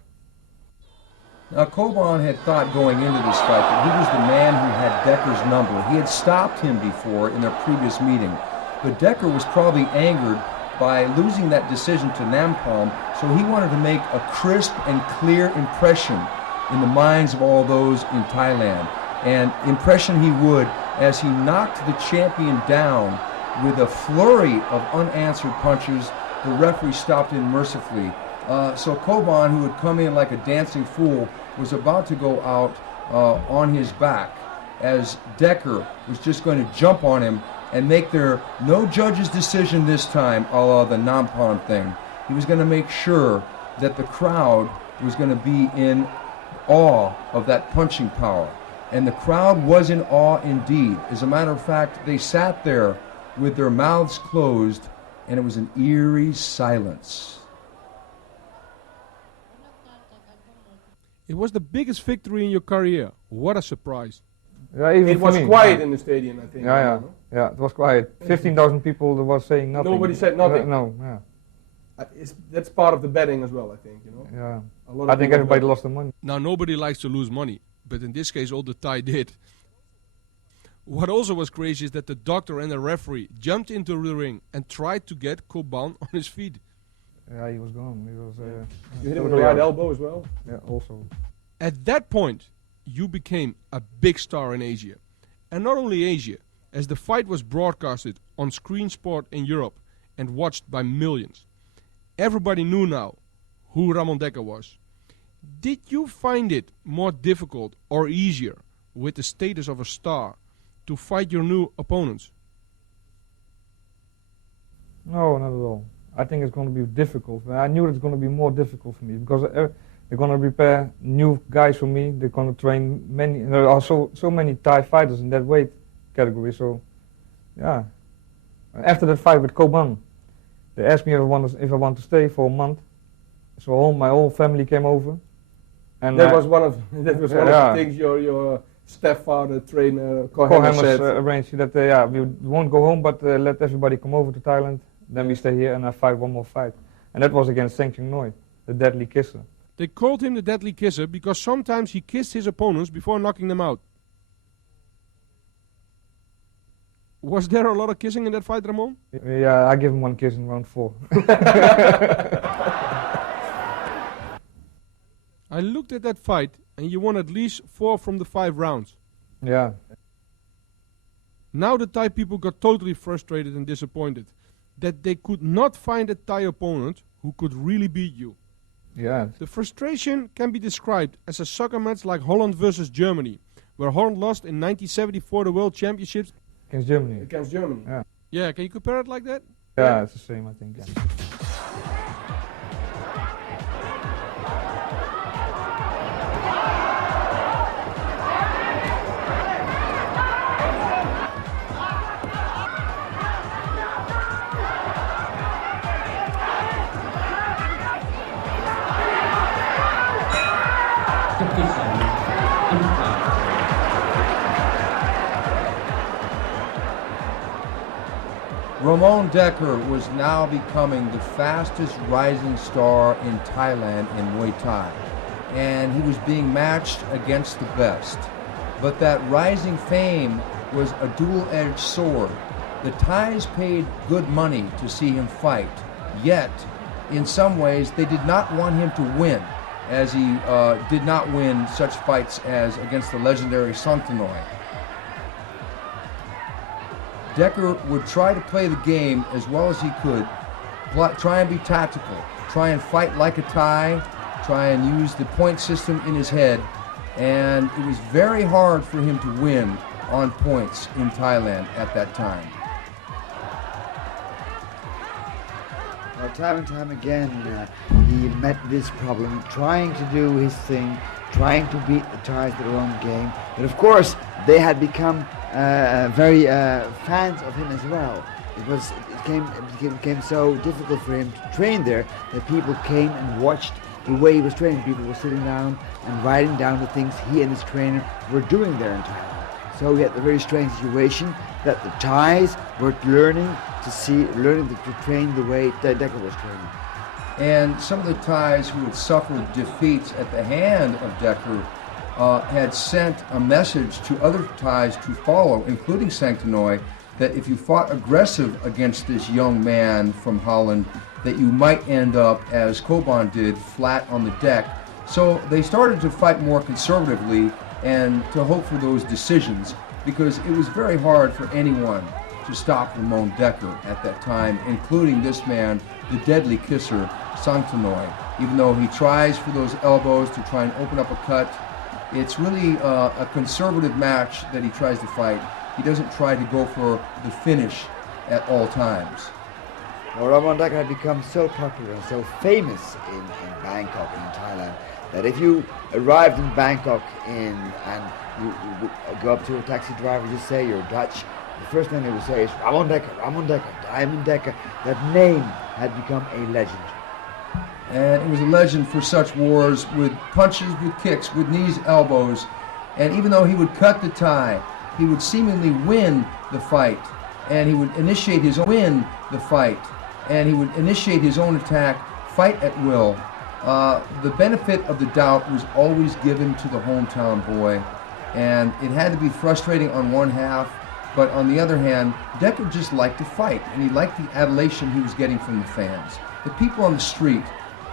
Now, Koban had thought going into this fight that he was the man who had Dekker's number. He had stopped him before in their previous meeting. But Dekker was probably angered by losing that decision to Nampalm, so he wanted to make a crisp and clear impression in the minds of all those in Thailand. And impression he would as he knocked the champion down with a flurry of unanswered punches. The referee stopped in mercifully. So Koban, who had come in like a dancing fool, was about to go out on his back as Dekker was just going to jump on him and make their no judge's decision this time, a la the Nampalm thing. He was going to make sure that the crowd was going to be in awe of that punching power. And the crowd was in awe indeed. As a matter of fact, they sat there with their mouths closed, and it was an eerie silence. It was the biggest victory in your career. What a surprise. Yeah, even it was me. quiet in the stadium, I think. Yeah, it was quiet. 15,000 people were saying nothing. Nobody said nothing. No, yeah. That's part of the betting as well, I think. Yeah. A lot of I think people everybody bet. lost their money. Now nobody likes to lose money, but in this case all the Thai did. What also was crazy is that the doctor and the referee jumped into the ring and tried to get Koban on his feet. Yeah, he was gone. He was. You hit him with the right elbow as well? Yeah, also. At that point, you became a big star in Asia. And not only Asia, as the fight was broadcasted on Screen Sport in Europe and watched by millions. Everybody knew now who Ramon Dekker was. Did you find it more difficult or easier with the status of a star to fight your new opponents? No, not at all. I think it's going to be difficult. I knew it's going to be more difficult for me because they're going to prepare new guys for me. They're going to train many. There are so many Thai fighters in that weight category. So, yeah. After that fight with Koban, they asked me if I want to stay for a month. So my whole family came over. And that was one of the things your stepfather, trainer, Kohamer said. Arranged that we won't go home, but let everybody come over to Thailand then we stay here and I fight one more fight. And that was against Sang Noi, the deadly kisser. They called him the deadly kisser because sometimes he kissed his opponents before knocking them out. Was there a lot of kissing in that fight, Ramon? Yeah, I give him one kiss in round 4. I looked at that fight and you won at least 4 from the 5 rounds. Yeah. Now the Thai people got totally frustrated and disappointed that they could not find a Thai opponent who could really beat you. Yeah. The frustration can be described as a soccer match like Holland versus Germany, where Holland lost in 1974 the World Championships. Against Germany. Against Germany. Yeah. Yeah, can you compare it like that? Yeah, it's the same, I think. Yeah. Ramon Dekkers was now becoming the fastest rising star in Thailand in Muay Thai, and he was being matched against the best. But that rising fame was a dual-edged sword. The Thais paid good money to see him fight, yet, in some ways, they did not want him to win, as he did not win such fights as against the legendary Songthanoi. Dekkers would try to play the game as well as he could, try and be tactical, try and fight like a Thai, try and use the point system in his head, and it was very hard for him to win on points in Thailand at that time. Well, time and time again, he met this problem, trying to do his thing, trying to beat the Thais at their own game. But of course, they had become very fans of him as well. It became so difficult for him to train there that people came and watched the way he was training. People were sitting down and writing down the things he and his trainer were doing there in Thailand. So we had the very strange situation that the Thais were learning to train the way Dekkers was training. And some of the Thais who had suffered defeats at the hand of Dekkers had sent a message to other Thais to follow, including Sangtanoi, that if you fought aggressive against this young man from Holland, that you might end up, as Koban did, flat on the deck. So they started to fight more conservatively and to hope for those decisions, because it was very hard for anyone to stop Ramon Dekkers at that time, including this man, the deadly kisser, Sangtanoi. Even though he tries for those elbows to try and open up a cut, it's really a conservative match that he tries to fight. He doesn't try to go for the finish at all times. Well, Ramon Dekkers had become so popular and so famous in Bangkok, in Thailand, that if you arrived in Bangkok and you go up to a taxi driver, you say you're Dutch, the first thing they would say is Ramon Dekkers, Diamond Dekkers. That name had become a legend. And it was a legend for such wars, with punches, with kicks, with knees, elbows. And even though he would cut the Thai, he would seemingly win the fight, and he would initiate his own attack, fight at will. The benefit of the doubt was always given to the hometown boy, and it had to be frustrating on one half, but on the other hand, Dekkers just liked to fight, and he liked the adulation he was getting from the fans. The people on the street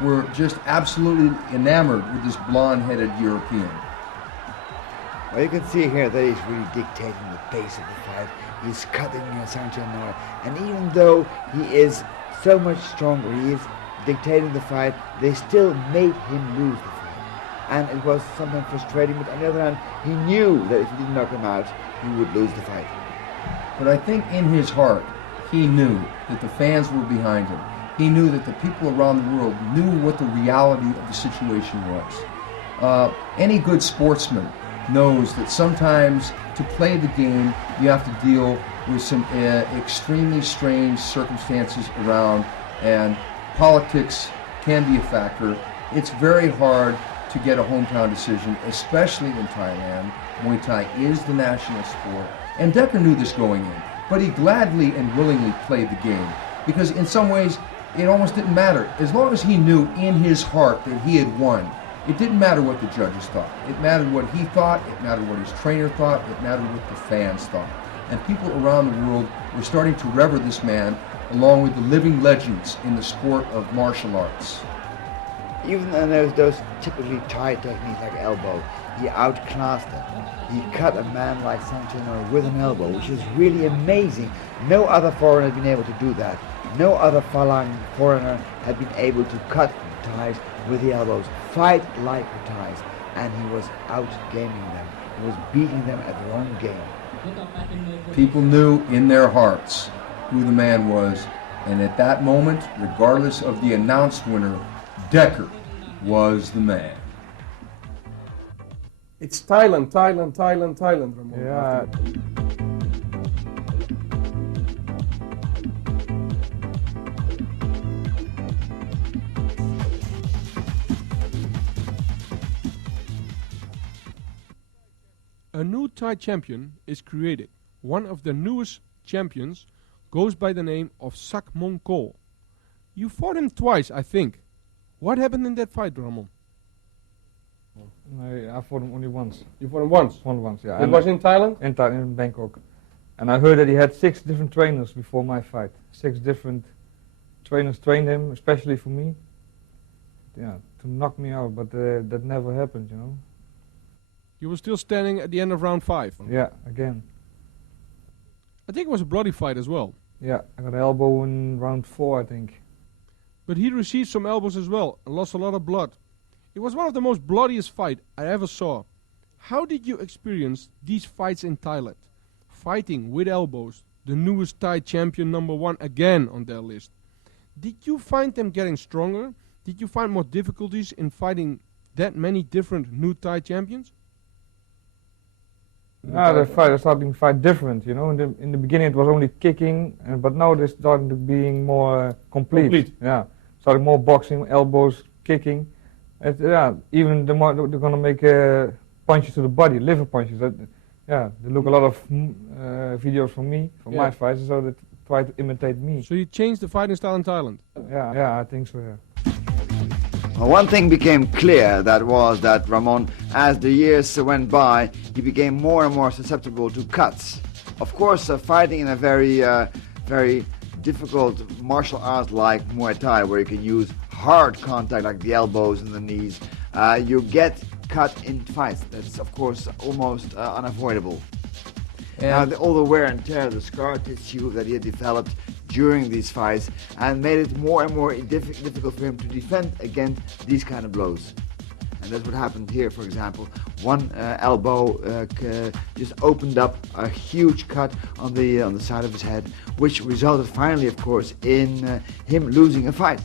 were just absolutely enamored with this blonde-headed European. Well, you can see here that he's really dictating the pace of the fight. He's cutting Sangtanoi, and even though he is so much stronger, he is dictating the fight, they still made him lose the fight. And it was sometimes frustrating, but on the other hand, he knew that if he didn't knock him out, he would lose the fight. But I think in his heart, he knew that the fans were behind him. He knew that the people around the world knew what the reality of the situation was. Any good sportsman knows that sometimes to play the game, you have to deal with some extremely strange circumstances around, and politics can be a factor. It's very hard to get a hometown decision, especially in Thailand. Muay Thai is the national sport, and Dekkers knew this going in, but he gladly and willingly played the game. because in some ways it almost didn't matter. As long as he knew in his heart that he had won, it didn't matter what the judges thought. It mattered what he thought, it mattered what his trainer thought, it mattered what the fans thought. And people around the world were starting to revere this man along with the living legends in the sport of martial arts. Even those typically Thai techniques like elbow, he outclassed them. He cut a man like Santino with an elbow, which is really amazing. No other foreigner had been able to do that. No other foreigner had been able to cut Thais with the elbows, fight like the Thais, and he was outgaming them. He was beating them at their own game. People knew in their hearts who the man was, and at that moment, regardless of the announced winner, Dekker was the man. It's Thailand, Thailand, Thailand, Thailand, Ramon. Yeah. A new Thai champion is created. One of the newest champions goes by the name of Sak Mong Ko. You fought him twice, I think. What happened in that fight, Ramon? I fought him only once. You fought him once? Once, yeah. It was in Thailand? In Bangkok. And I heard that he had 6 different trainers before my fight. 6 different trainers trained him, especially for me. Yeah, to knock me out, but that never happened, you know. You were still standing at the end of round 5. Yeah, again. I think it was a bloody fight as well. Yeah, I got an elbow in round 4, I think. But he received some elbows as well and lost a lot of blood. It was one of the most bloodiest fights I ever saw. How did you experience these fights in Thailand? Fighting with elbows, the newest Thai champion #1 again on their list. Did you find them getting stronger? Did you find more difficulties in fighting that many different new Thai champions? The fighters starting to fight different, you know. In the beginning it was only kicking, but now they're starting to being more complete. Yeah, starting more boxing, elbows, kicking. Even the more they're gonna make punches to the body, liver punches. They look a lot of videos from my fights, so they try to imitate me. So you changed the fighting style in Thailand? Yeah, I think so. Yeah. Well, one thing became clear, that was that Ramon, as the years went by, he became more and more susceptible to cuts. Of course, fighting in a very difficult martial art like Muay Thai, where you can use hard contact like the elbows and the knees, you get cut in fights. That's, of course, almost unavoidable. Now, all the wear and tear, the scar tissue that he had developed during these fights, and made it more and more difficult for him to defend against these kind of blows. And that's what happened here, for example. One elbow just opened up a huge cut on the side of his head, which resulted finally, of course, in him losing a fight.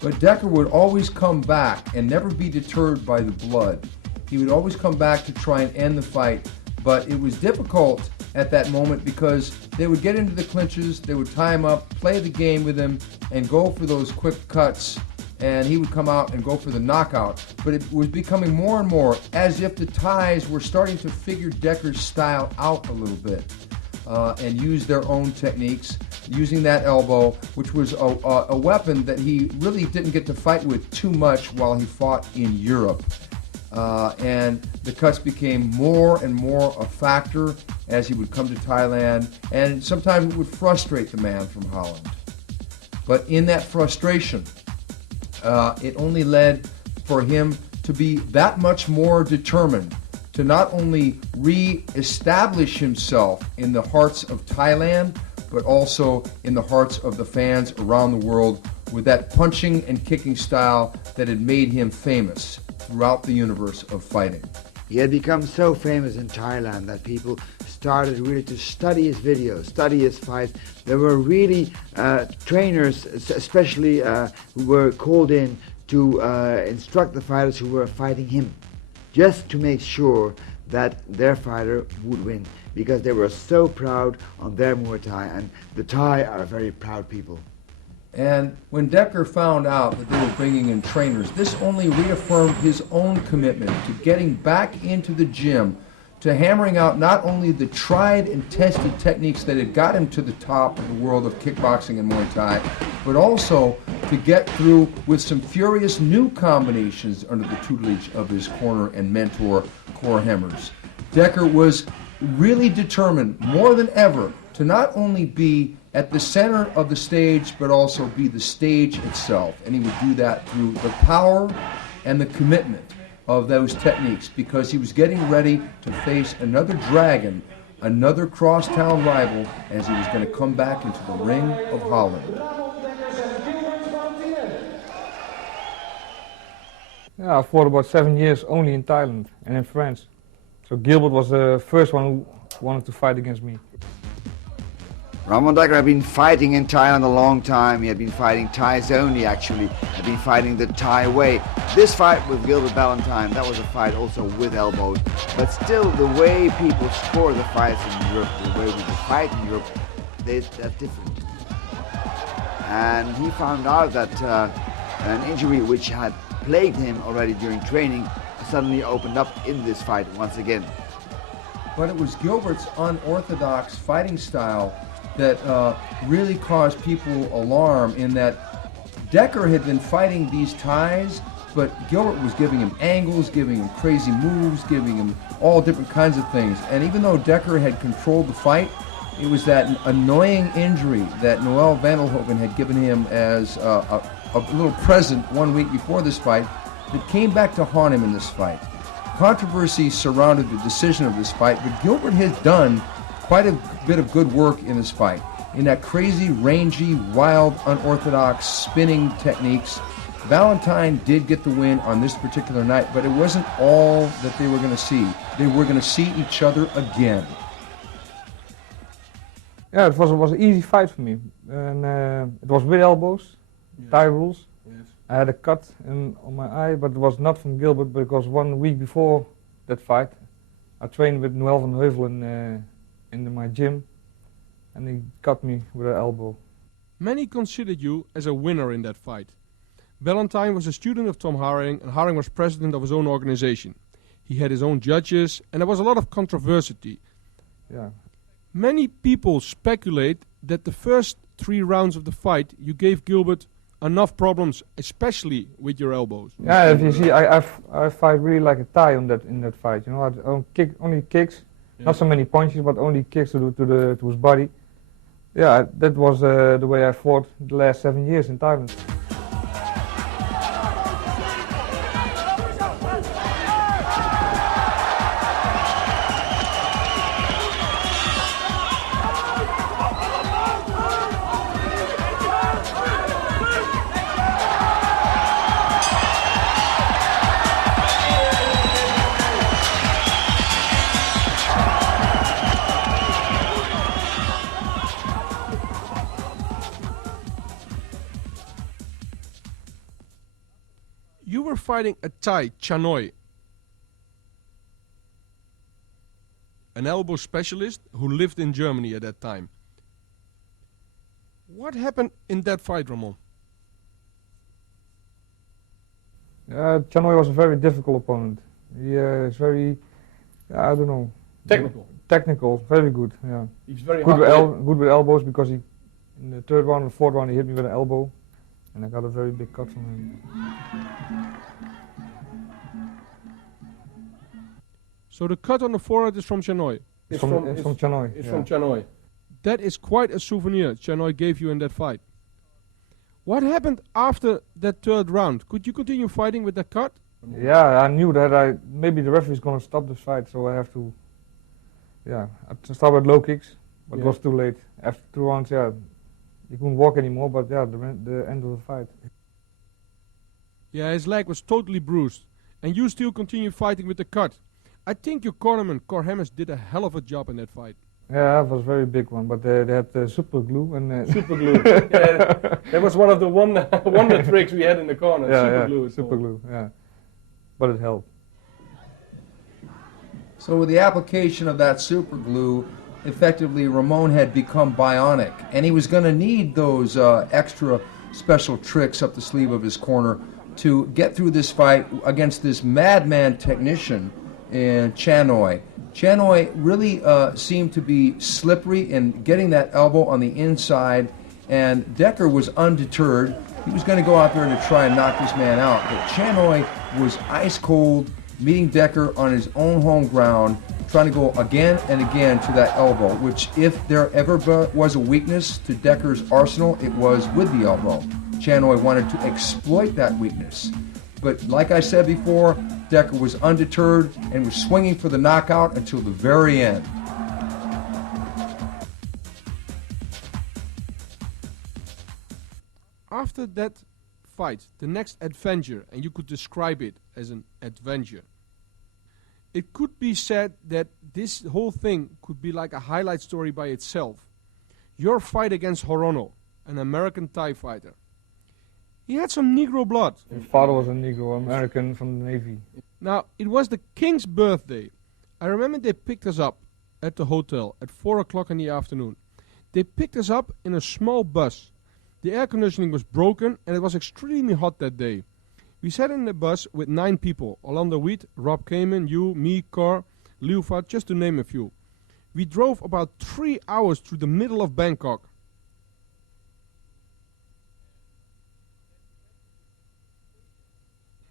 But Dekker would always come back and never be deterred by the blood. He would always come back to try and end the fight, but it was difficult at that moment because they would get into the clinches, they would tie him up, play the game with him, and go for those quick cuts, and he would come out and go for the knockout. But it was becoming more and more as if the Thais were starting to figure Dekker's style out a little bit and use their own techniques, using that elbow, which was a weapon that he really didn't get to fight with too much while he fought in Europe. And the cuts became more and more a factor as he would come to Thailand, and sometimes it would frustrate the man from Holland. But in that frustration, it only led for him to be that much more determined to not only re-establish himself in the hearts of Thailand, but also in the hearts of the fans around the world with that punching and kicking style that had made him famous throughout the universe of fighting. He had become so famous in Thailand that people started really to study his videos, study his fights. There were really trainers, especially who were called in to instruct the fighters who were fighting him, just to make sure that their fighter would win, because they were so proud on their Muay Thai, and the Thai are a very proud people. And when Dekker found out that they were bringing in trainers, this only reaffirmed his own commitment to getting back into the gym, to hammering out not only the tried and tested techniques that had got him to the top of the world of kickboxing and Muay Thai, but also to get through with some furious new combinations under the tutelage of his corner and mentor, Cor Hemmers. Dekker was really determined, more than ever, to not only be at the center of the stage, but also be the stage itself. And he would do that through the power and the commitment of those techniques, because he was getting ready to face another dragon, another crosstown rival, as he was going to come back into the ring of Holland. Yeah, I fought about 7 years only in Thailand and in France. So Gilbert was the first one who wanted to fight against me. Ramon Dekkers had been fighting in Thailand a long time. He had been fighting Thais only, actually. Had been fighting the Thai way. This fight with Gilbert Ballantyne, that was a fight also with elbows. But still, the way people score the fights in Europe, the way we fight in Europe, that's different. And he found out that an injury which had plagued him already during training suddenly opened up in this fight once again. But it was Gilbert's unorthodox fighting style that really caused people alarm, in that Dekker had been fighting these Thais, but Gilbert was giving him angles, giving him crazy moves, giving him all different kinds of things. And even though Dekker had controlled the fight, it was that annoying injury that Noel Vandelhoven had given him as a little present 1 week before this fight that came back to haunt him in this fight. Controversy surrounded the decision of this fight, but Gilbert had done quite a bit of good work in this fight. In that crazy, rangy, wild, unorthodox spinning techniques, Ballantyne did get the win on this particular night, but it wasn't all that they were going to see. They were going to see each other again. Yeah, it was an easy fight for me. And it was with elbows, Yes. Thai rules. Yes. I had a cut on my eye, but it was not from Gilbert, because 1 week before that fight, I trained with Noel van Heuvel in my gym, and he cut me with an elbow. Many considered you as a winner in that fight. Ballantyne was a student of Tom Haring, and Haring was president of his own organization. He had his own judges, and there was a lot of controversy. Yeah. Many people speculate that the first 3 rounds of the fight you gave Gilbert enough problems, especially with your elbows. Yeah, if you see, I fight really like a Thai in that fight. You know, I only kicks, not so many punches, but only kicks to his body. Yeah, that was the way I fought the last 7 years in Thailand. You were fighting a Thai, Chanoi, an elbow specialist who lived in Germany at that time. What happened in that fight, Ramon? Chanoi was a very difficult opponent. He is very, I don't know. Technical, very good. Yeah. He's very good hard. good with elbows, because he, in the 3rd round and 4th round, he hit me with an elbow, and I got a very big cut from him. So the cut on the forehead is from Chanoi. It's from Chanoi. It's from Chanoi. That is quite a souvenir Chanoi gave you in that fight. What happened after that 3rd round? Could you continue fighting with that cut? Yeah, I knew that maybe the referee is going to stop this fight, so I have to. Yeah, I started with low kicks, but it was too late. After 2 rounds, yeah, he couldn't walk anymore. But yeah, the end of the fight. Yeah, his leg was totally bruised, and you still continued fighting with the cut. I think your cornerman, Cor Hemmers, did a hell of a job in that fight. Yeah, it was a very big one, but they had super glue and super glue. Yeah, that was one of the wonder tricks we had in the corner. Super glue. Yeah, but it helped. So with the application of that super glue, effectively Ramon had become bionic, and he was going to need those extra special tricks up the sleeve of his corner to get through this fight against this madman technician and Chanoy. Chanoy really seemed to be slippery in getting that elbow on the inside, and Dekker was undeterred. He was going to go out there to try and knock this man out, but Chanoy was ice cold, meeting Dekker on his own home ground, trying to go again and again to that elbow, which if there ever was a weakness to Dekker's arsenal, it was with the elbow. Chanoy wanted to exploit that weakness. But like I said before, Dekker was undeterred and was swinging for the knockout until the very end. After that fight, the next adventure, and you could describe it as an adventure, it could be said that this whole thing could be like a highlight story by itself. Your fight against Horono, an American Thai fighter. He had some Negro blood. His father was a Negro, American from the Navy. Now, it was the king's birthday. I remember they picked us up at the hotel at 4 o'clock in the afternoon. They picked us up in a small bus. The air conditioning was broken and it was extremely hot that day. We sat in the bus with 9 people. Orlando Wheat, Rob Kamen, you, me, Cor, Liufat, just to name a few. We drove about 3 hours through the middle of Bangkok.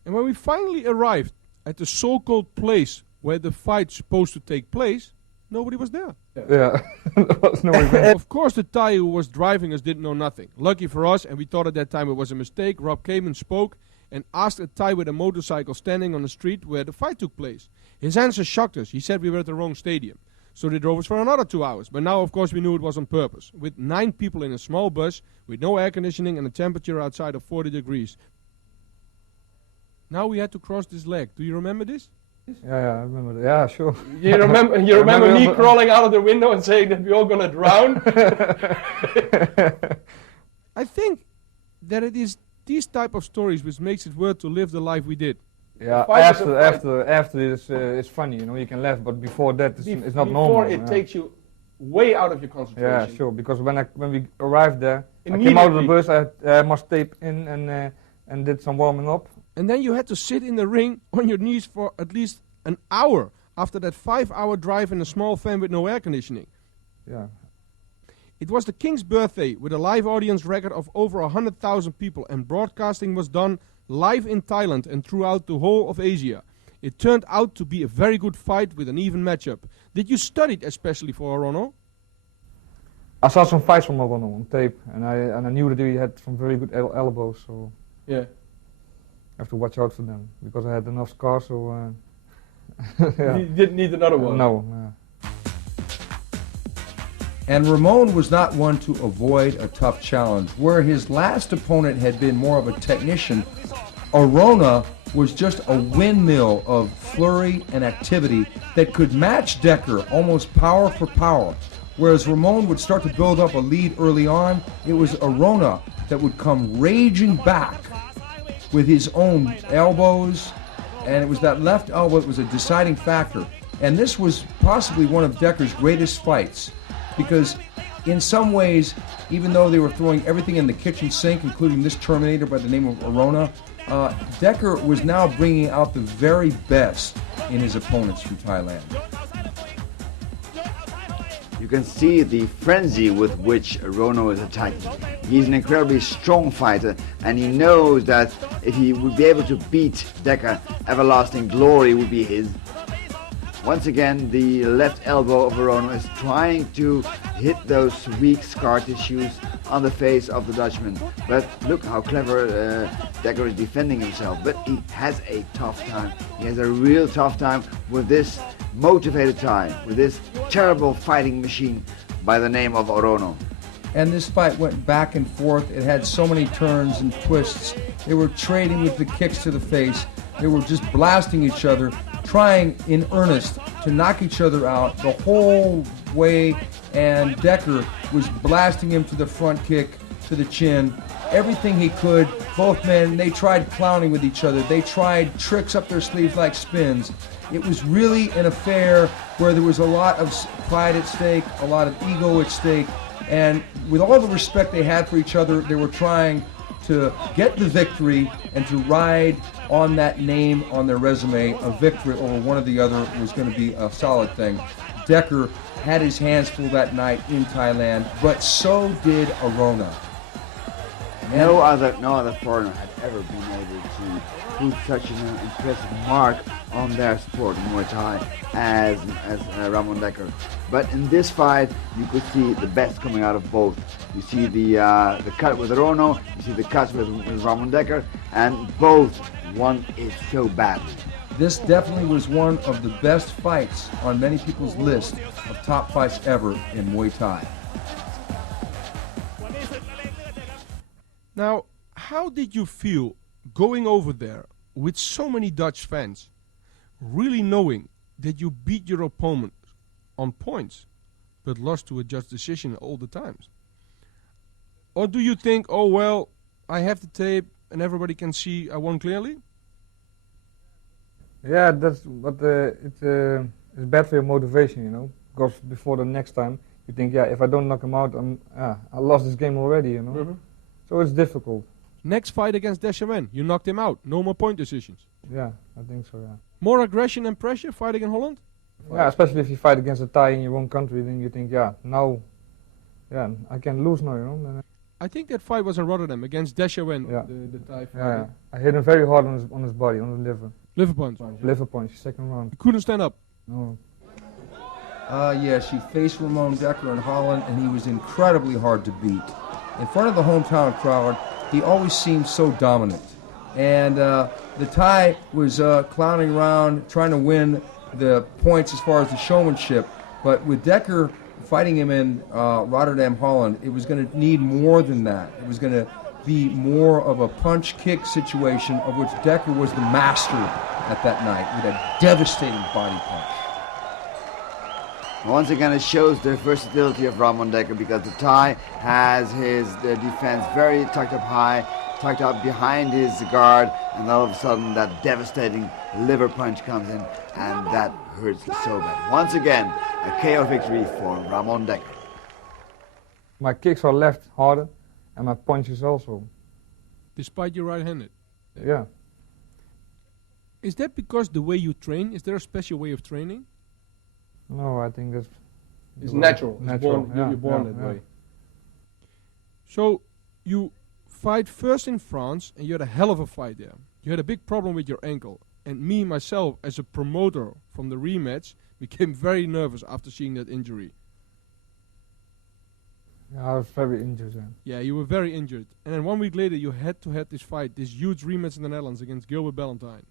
And when we finally arrived at the so-called place where the fight's supposed to take place, nobody was there. Yeah, there was no event. Of course, the Thai who was driving us didn't know nothing. Lucky for us, and we thought at that time it was a mistake, Rob Kamen spoke and asked a Thai with a motorcycle standing on the street where the fight took place. His answer shocked us. He said we were at the wrong stadium. So they drove us for another 2 hours. But now, of course, we knew it was on purpose. With 9 people in a small bus, with no air conditioning and a temperature outside of 40 degrees. Now we had to cross this lake. Do you remember this? Yeah, I remember that. Yeah, sure. You remember me crawling out of the window and saying that we're all going to drown? I think that it is these type of stories which makes it worth to live the life we did. Yeah, after it's funny, you know, you can laugh, but before that it's not normal. Before it takes you way out of your concentration. Yeah, sure, because when we arrived there, I came out of the bus, I had my tape in and did some warming up. And then you had to sit in the ring on your knees for at least an hour after that 5-hour drive in a small van with no air conditioning. Yeah. It was the king's birthday with a live audience record of over 100,000 people, and broadcasting was done live in Thailand and throughout the whole of Asia. It turned out to be a very good fight with an even matchup. Did you study it especially for Horono? I saw some fights from Horono on tape, and I knew that he had some very good elbows, so yeah. I have to watch out for them because I had enough scars. So yeah. You didn't need another one. No. And Ramon was not one to avoid a tough challenge. Where his last opponent had been more of a technician, Arona was just a windmill of flurry and activity that could match Dekker almost power for power. Whereas Ramon would start to build up a lead early on, it was Arona that would come raging back with his own elbows, and it was that left elbow that was a deciding factor. And this was possibly one of Dekker's greatest fights, because in some ways, even though they were throwing everything in the kitchen sink, including this Terminator by the name of Arona, Dekker was now bringing out the very best in his opponents from Thailand. You can see the frenzy with which Rono is attacking. He's an incredibly strong fighter, and he knows that if he would be able to beat Dekker, everlasting glory would be his. Once again, the left elbow of Rono is trying to hit those weak scar tissues on the face of the Dutchman. But look how clever Dekker is defending himself. But he has a tough time. He has a real tough time with this motivated Thai, with this terrible fighting machine by the name of Orono. And this fight went back and forth. It had so many turns and twists. They were trading with the kicks to the face. They were just blasting each other, trying in earnest to knock each other out the whole way. And Dekker was blasting him to the front kick, to the chin, everything he could. Both men, they tried clowning with each other. They tried tricks up their sleeves like spins. It was really an affair where there was a lot of pride at stake, a lot of ego at stake, and with all the respect they had for each other, they were trying to get the victory and to ride on that name on their resume. A victory over one or the other was going to be a solid thing. Dekker had his hands full that night in Thailand, but so did Arona. No other foreigner had ever been able to put such an impressive mark on their sport, Muay Thai, as Ramon Dekkers. But in this fight, you could see the best coming out of both. You see the cut with Rono, you see the cuts with Ramon Dekkers, and both won it so badly. This definitely was one of the best fights on many people's list of top fights ever in Muay Thai. Now, how did you feel going over there with so many Dutch fans, really knowing that you beat your opponent on points, but lost to a judge decision all the times? Or do you think, oh well, I have the tape and everybody can see I won clearly? Yeah, that's but it's bad for your motivation, you know, because before the next time you think, yeah, if I don't knock him out, I lost this game already, you know. Mm-hmm. So it's difficult. Next fight against Deschamps, you knocked him out. No more point decisions. Yeah, I think so. Yeah. More aggression and pressure fighting in Holland? Yeah, especially if you fight against a Thai in your own country, then you think, yeah, now, yeah, I can lose now, you know. I think that fight was in Rotterdam against Deschamps, Yeah. the Thai fight. Yeah, I hit him very hard on his body, on the liver. Liver punch. Liver punch, second round. He couldn't stand up. No. Yes, he faced Ramon Dekkers in Holland, and he was incredibly hard to beat. In front of the hometown crowd, he always seemed so dominant. And the Thai was clowning around, trying to win the points as far as the showmanship. But with Dekker fighting him in Rotterdam, Holland, it was going to need more than that. It was going to be more of a punch-kick situation, of which Dekker was the master at that night, with a devastating body punch. Once again, it shows the versatility of Ramon Dekkers, because the Thai has his defense very tucked up high, tucked up behind his guard, and all of a sudden that devastating liver punch comes in, and that hurts so bad. Once again, a KO victory for Ramon Dekkers. My kicks are left harder, and my punches also. Despite you're right-handed. Yeah. Is that because the way you train? Is there a special way of training? No, I think that's... It's natural. Natural. You're born yeah, that yeah. way. So you fight first in France, and you had a hell of a fight there. You had a big problem with your ankle. And me, myself, as a promoter from the rematch, became very nervous after seeing that injury. Yeah, I was very injured then. Yeah, you were very injured. And then 1 week later, you had to have this fight, this huge rematch in the Netherlands against Gilbert Ballantyne.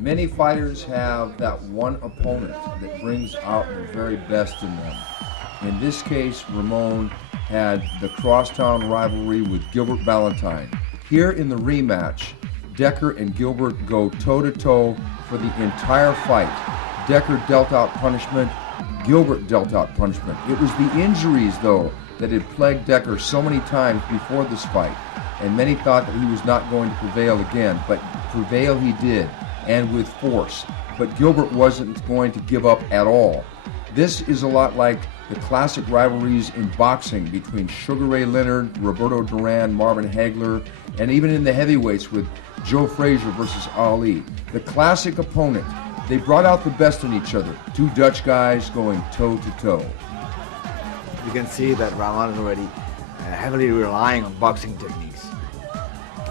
Many fighters have that one opponent that brings out the very best in them. In this case, Ramon had the crosstown rivalry with Gilbert Ballantyne. Here in the rematch, Dekker and Gilbert go toe-to-toe for the entire fight. Dekker dealt out punishment, Gilbert dealt out punishment. It was the injuries, though, that had plagued Dekker so many times before this fight, and many thought that he was not going to prevail again, but prevail he did, and with force. But Gilbert wasn't going to give up at all. This is a lot like the classic rivalries in boxing between Sugar Ray Leonard, Roberto Duran, Marvin Hagler, and even in the heavyweights with Joe Frazier versus Ali. The classic opponent. They brought out the best in each other. Two Dutch guys going toe-to-toe. You can see that Ramon is already heavily relying on boxing techniques.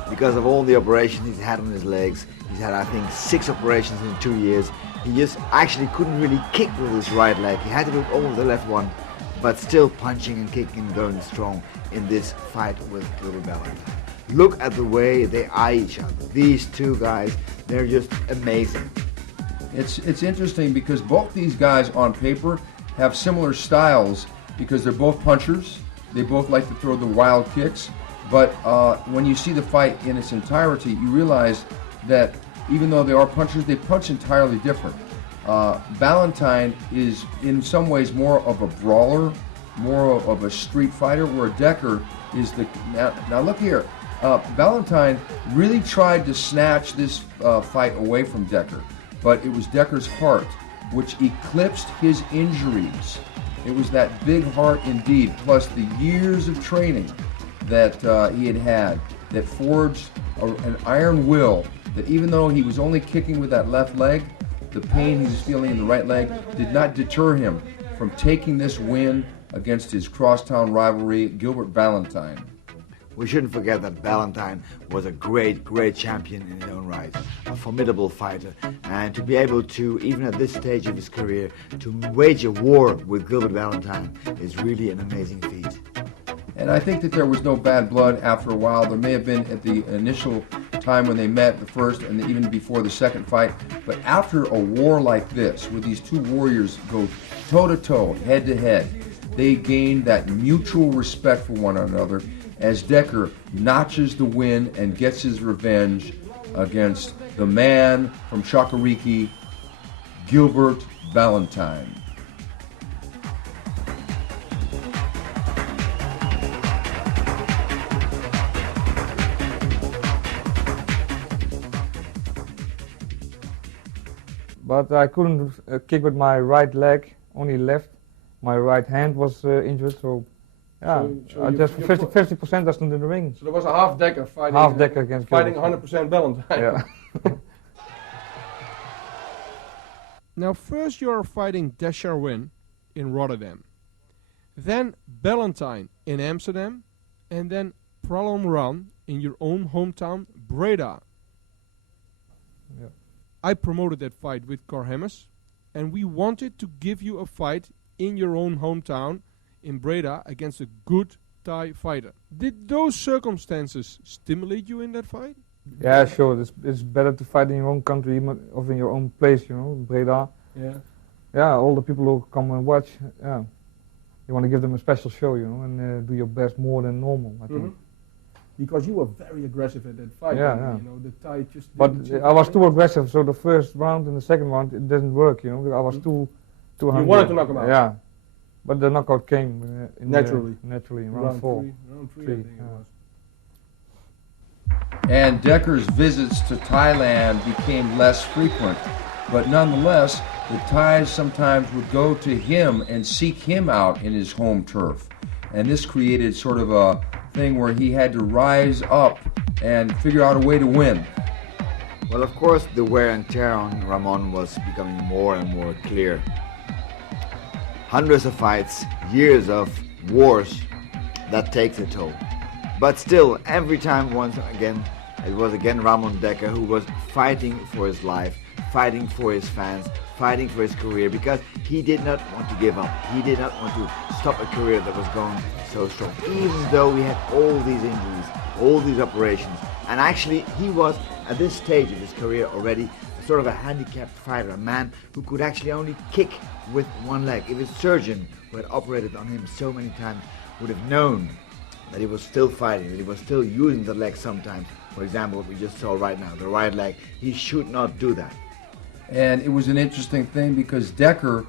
Because of all the operations he's had on his legs, he's had, I think, 6 operations in 2 years. He just actually couldn't really kick with his right leg. He had to do it all with the left one, but still punching and kicking and going strong in this fight with Gilbert Ballantyne. Look at the way they eye each other. These two guys, they're just amazing. It's interesting because both these guys on paper have similar styles because they're both punchers. They both like to throw the wild kicks. But when you see the fight in its entirety, you realize that even though they are punchers, they punch entirely different. Ballantyne is in some ways more of a brawler, more of a street fighter, where Dekker is the... Now look here. Ballantyne really tried to snatch this fight away from Dekker, but it was Dekker's heart which eclipsed his injuries. It was that big heart indeed, plus the years of training that he had that forged an iron will that even though he was only kicking with that left leg, the pain he was feeling in the right leg did not deter him from taking this win against his crosstown rivalry, Gilbert Valentine. We shouldn't forget that Valentine was a great champion in his own right, a formidable fighter, and to be able to, even at this stage of his career, to wage a war with Gilbert Valentine is really an amazing feat. And I think that there was no bad blood after a while. There may have been at the initial time when they met, the first and even before the second fight, but after a war like this, where these two warriors go toe-to-toe, head-to-head, they gain that mutual respect for one another as Dekker notches the win and gets his revenge against the man from Chakariki, Gilbert Valentine. But I couldn't kick with my right leg, only left. My right hand was injured, so yeah, So I you- just you 50% that's in the ring. So there was a half Dekker fighting. Half Dekker against fighting Gilbert. 100% Valentine. Yeah. Now first you are fighting Dekker in Rotterdam, then Valentine in Amsterdam, and then Pralom Run in your own hometown, Breda. Yeah. I promoted that fight with Carhammers, and we wanted to give you a fight in your own hometown in Breda against a good Thai fighter. Did those circumstances stimulate you in that fight? Yeah, sure. It's better to fight in your own country or in your own place, you know, Breda. Yeah. Yeah, all the people who come and watch, yeah. You want to give them a special show, you know, and do your best more than normal, I think. Mhm. Because you were very aggressive at that fight. Yeah, and, yeah. You know, the Thai just. But didn't I was choose too it. aggressive, so the first round and the second round, it didn't work, you know. I was too hungry. You wanted to knock him out. Yeah. But the knockout came Naturally. naturally in round 4. Round three, I Three, think it yeah. was. And Dekker's visits to Thailand became less frequent, but nonetheless, the Thais sometimes would go to him and seek him out in his home turf. And this created sort of a thing where he had to rise up and figure out a way to win. Well, of course, the wear and tear on Ramon was becoming more and more clear. Hundreds of fights, years of wars, that takes a toll. But still, every time, once again, it was again Ramon Dekker who was fighting for his life, fighting for his fans, fighting for his career, because he did not want to give up. He did not want to stop a career that was going so strong, even though he had all these injuries, all these operations. And actually, he was, at this stage of his career already, sort of a handicapped fighter, a man who could actually only kick with one leg. If his surgeon, who had operated on him so many times, would have known that he was still fighting, that he was still using the leg sometimes, for example, what we just saw right now, the right leg, he should not do that. And it was an interesting thing because Dekker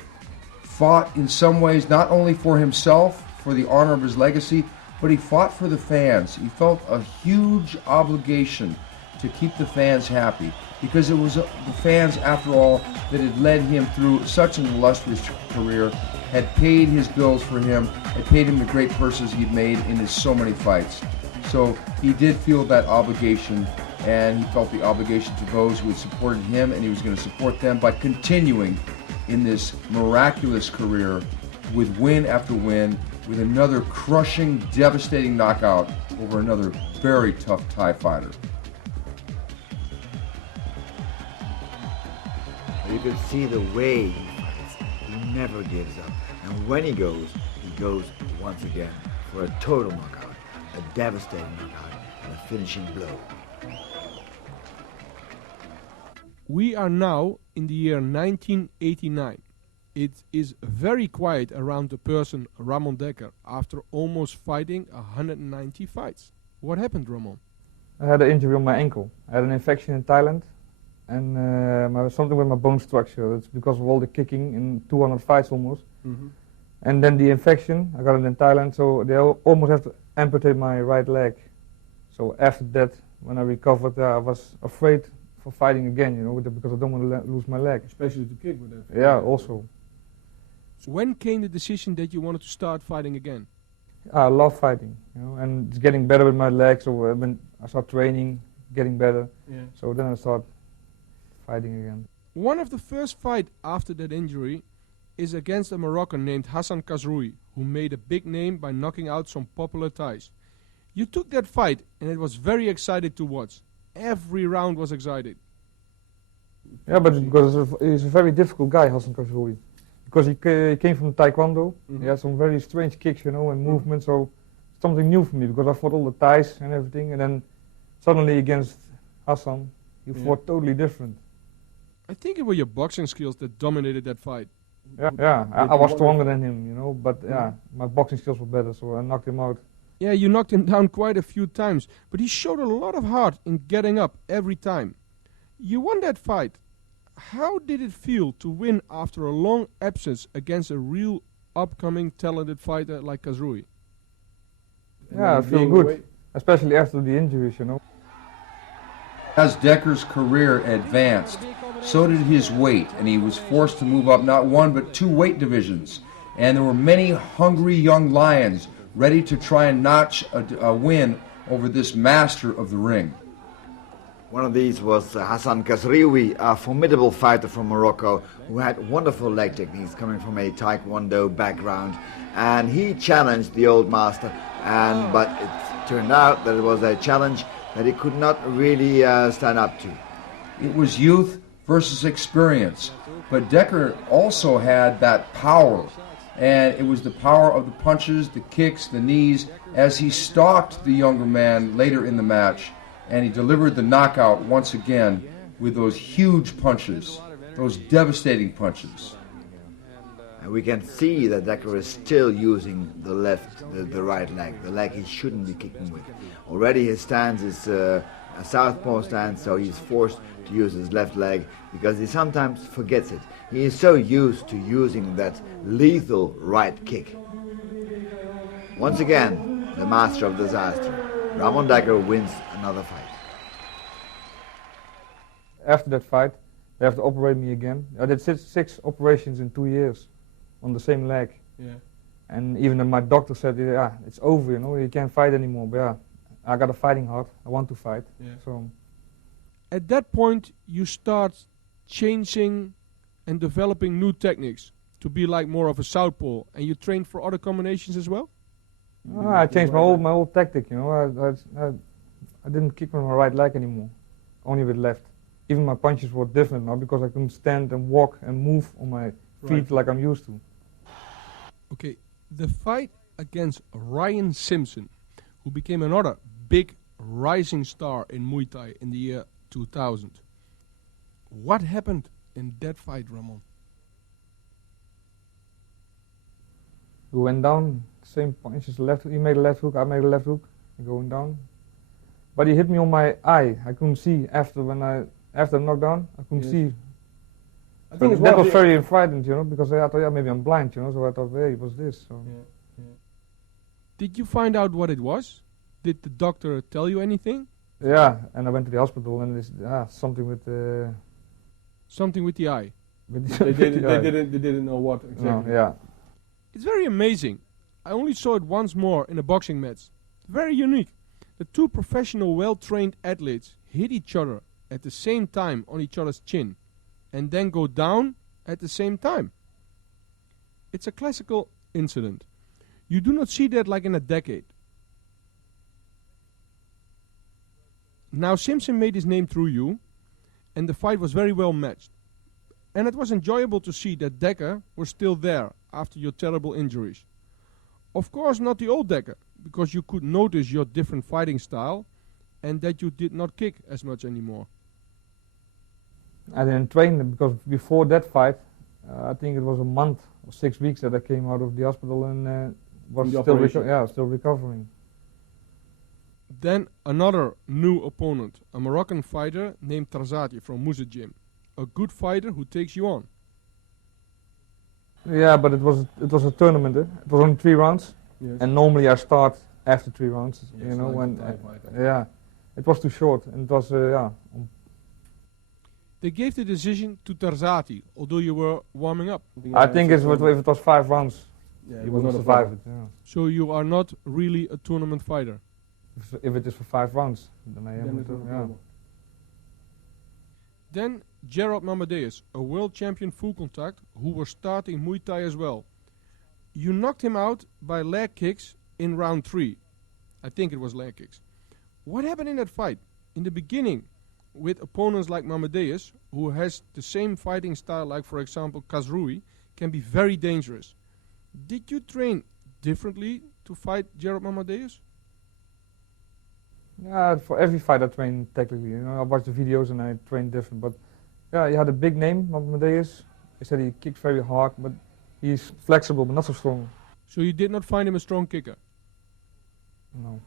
fought in some ways not only for himself, for the honor of his legacy, but he fought for the fans. He felt a huge obligation to keep the fans happy because it was the fans, after all, that had led him through such an illustrious career, had paid his bills for him, had paid him the great purses he'd made in his so many fights. So he did feel that obligation, and he felt the obligation to those who had supported him, and he was going to support them by continuing in this miraculous career with win after win, with another crushing, devastating knockout over another very tough Thai fighter. You can see the way he fights. He never gives up. And when he goes once again for a total knockout, a devastating knockout, and a finishing blow. We are now in the year 1989. It is very quiet around the person Ramon Dekker after almost fighting 190 fights. What happened, Ramon? I had an injury on my ankle. I had an infection in Thailand, and something with my bone structure. It's because of all the kicking in 200 fights almost. Mm-hmm. And then the infection, I got it in Thailand, so they almost have to amputate my right leg. So after that, when I recovered, I was afraid for fighting again, you know, because I don't want to lose my leg. Especially to kick with that. Yeah, also. When came the decision that you wanted to start fighting again? I love fighting, you know, and it's getting better with my legs. So when I start training, getting better. Yeah. So then I start fighting again. One of the first fights after that injury is against a Moroccan named Hassan Khazroui, who made a big name by knocking out some popular Thais. You took that fight and it was very exciting to watch. Every round was exciting. Yeah, but because he's a very difficult guy, Hassan Khazroui. Because he came from Taekwondo. Mhm. He had some very strange kicks, you know, and movements. So something new for me because I fought all the Thais and everything, and then suddenly against Hassan, he fought totally different. I think it were your boxing skills that dominated that fight. Yeah, I was stronger than him, you know, but yeah, my boxing skills were better, so I knocked him out. Yeah, you knocked him down quite a few times, but he showed a lot of heart in getting up every time. You won that fight. How did it feel to win after a long absence against a real upcoming talented fighter like Khazroui? Yeah, I feel good, especially after the injuries, you know. As Dekkers' career advanced, so did his weight, and he was forced to move up not one but two weight divisions. And there were many hungry young lions ready to try and notch a win over this master of the ring. One of these was Hassan Khazroui, a formidable fighter from Morocco who had wonderful leg techniques coming from a Taekwondo background, and he challenged the old master, but it turned out that it was a challenge that he could not really stand up to. It was youth versus experience, but Dekkers also had that power, and it was the power of the punches, the kicks, the knees, as he stalked the younger man later in the match. And he delivered the knockout once again with those huge punches, those devastating punches. And we can see that Dekkers is still using the right leg, the leg he shouldn't be kicking with. Already his stance is a southpaw stance, so he's forced to use his left leg because he sometimes forgets it. He is so used to using that lethal right kick. Once again, the master of disaster, Ramon Dekkers, wins another fight. After that fight, they have to operate me again. I did six operations in 2 years on the same leg. Yeah. And even my doctor said, yeah, it's over, you know, you can't fight anymore. But yeah, I got a fighting heart. I want to fight. Yeah. So. At that point, you start changing and developing new techniques to be like more of a southpaw, and you train for other combinations as well? I changed my whole tactic, you know. I didn't kick with my right leg anymore, only with left. Even my punches were different now because I couldn't stand and walk and move on my feet like I'm used to. Okay, the fight against Ryan Simpson, who became another big rising star in Muay Thai in the year 2000. What happened in that fight, Ramon? We went down, same punches, left. He made a left hook, I made a left hook, going down. But he hit me on my eye. I couldn't see after the knockdown. I couldn't see. I think that was very frightened, you know, because I thought, yeah, maybe I'm blind, you know. So I thought, hey, what's this? So. Yeah. Did you find out what it was? Did the doctor tell you anything? Yeah, and I went to the hospital, and it's something with the. Something with the eye. They didn't know what exactly. No, yeah. It's very amazing. I only saw it once more in a boxing match. Very unique. The two professional, well-trained athletes hit each other at the same time on each other's chin, and then go down at the same time. It's a classical incident. You do not see that like in a decade. Now Simpson made his name through you, and the fight was very well matched. And it was enjoyable to see that Dekkers was still there after your terrible injuries. Of course not the old Dekkers, because you could notice your different fighting style and that you did not kick as much anymore. I didn't train them because before that fight, I think it was a month or 6 weeks that I came out of the hospital and was still recovering. Then another new opponent, a Moroccan fighter named Tarzati from Musa Gym, a good fighter who takes you on. Yeah, but it was a tournament. It was only 3 rounds, and normally I start after 3 rounds. You know, when it was too short, and it was They gave the decision to Tarzati, although you were warming up. I think if it was 5 rounds, Yeah, he wouldn't survive it. Yeah. So you are not really a tournament fighter. If it is for 5 rounds, then I Then am. it's no Yeah. problem. Then Gerald Mamadeus, a world champion full contact, who was starting Muay Thai as well. You knocked him out by leg kicks in round 3. I think it was leg kicks. What happened in that fight? In the beginning, with opponents like Mamadeus, who has the same fighting style like, for example, Kazrui, can be very dangerous. Did you train differently to fight Gerald Mamadeus? Yeah, for every fight I train technically. I watch the videos and I train different. But yeah, he had a big name, Amadeus. He said he kicks very hard, but he's flexible, but not so strong. So you did not find him a strong kicker? No.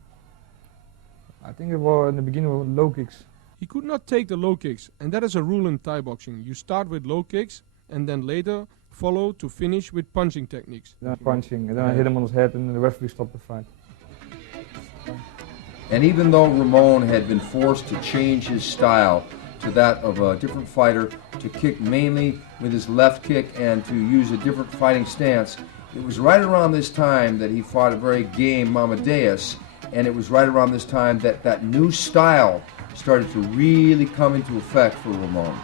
I think it was in the beginning with low kicks. He could not take the low kicks, and that is a rule in Thai boxing. You start with low kicks, and then later follow to finish with punching techniques. Then punching, and then I hit him on his head, and the referee stopped the fight. And even though Ramon had been forced to change his style to that of a different fighter, to kick mainly with his left kick and to use a different fighting stance, it was right around this time that he fought a very game Mamadeus, and it was right around this time that that new style started to really come into effect for Ramon.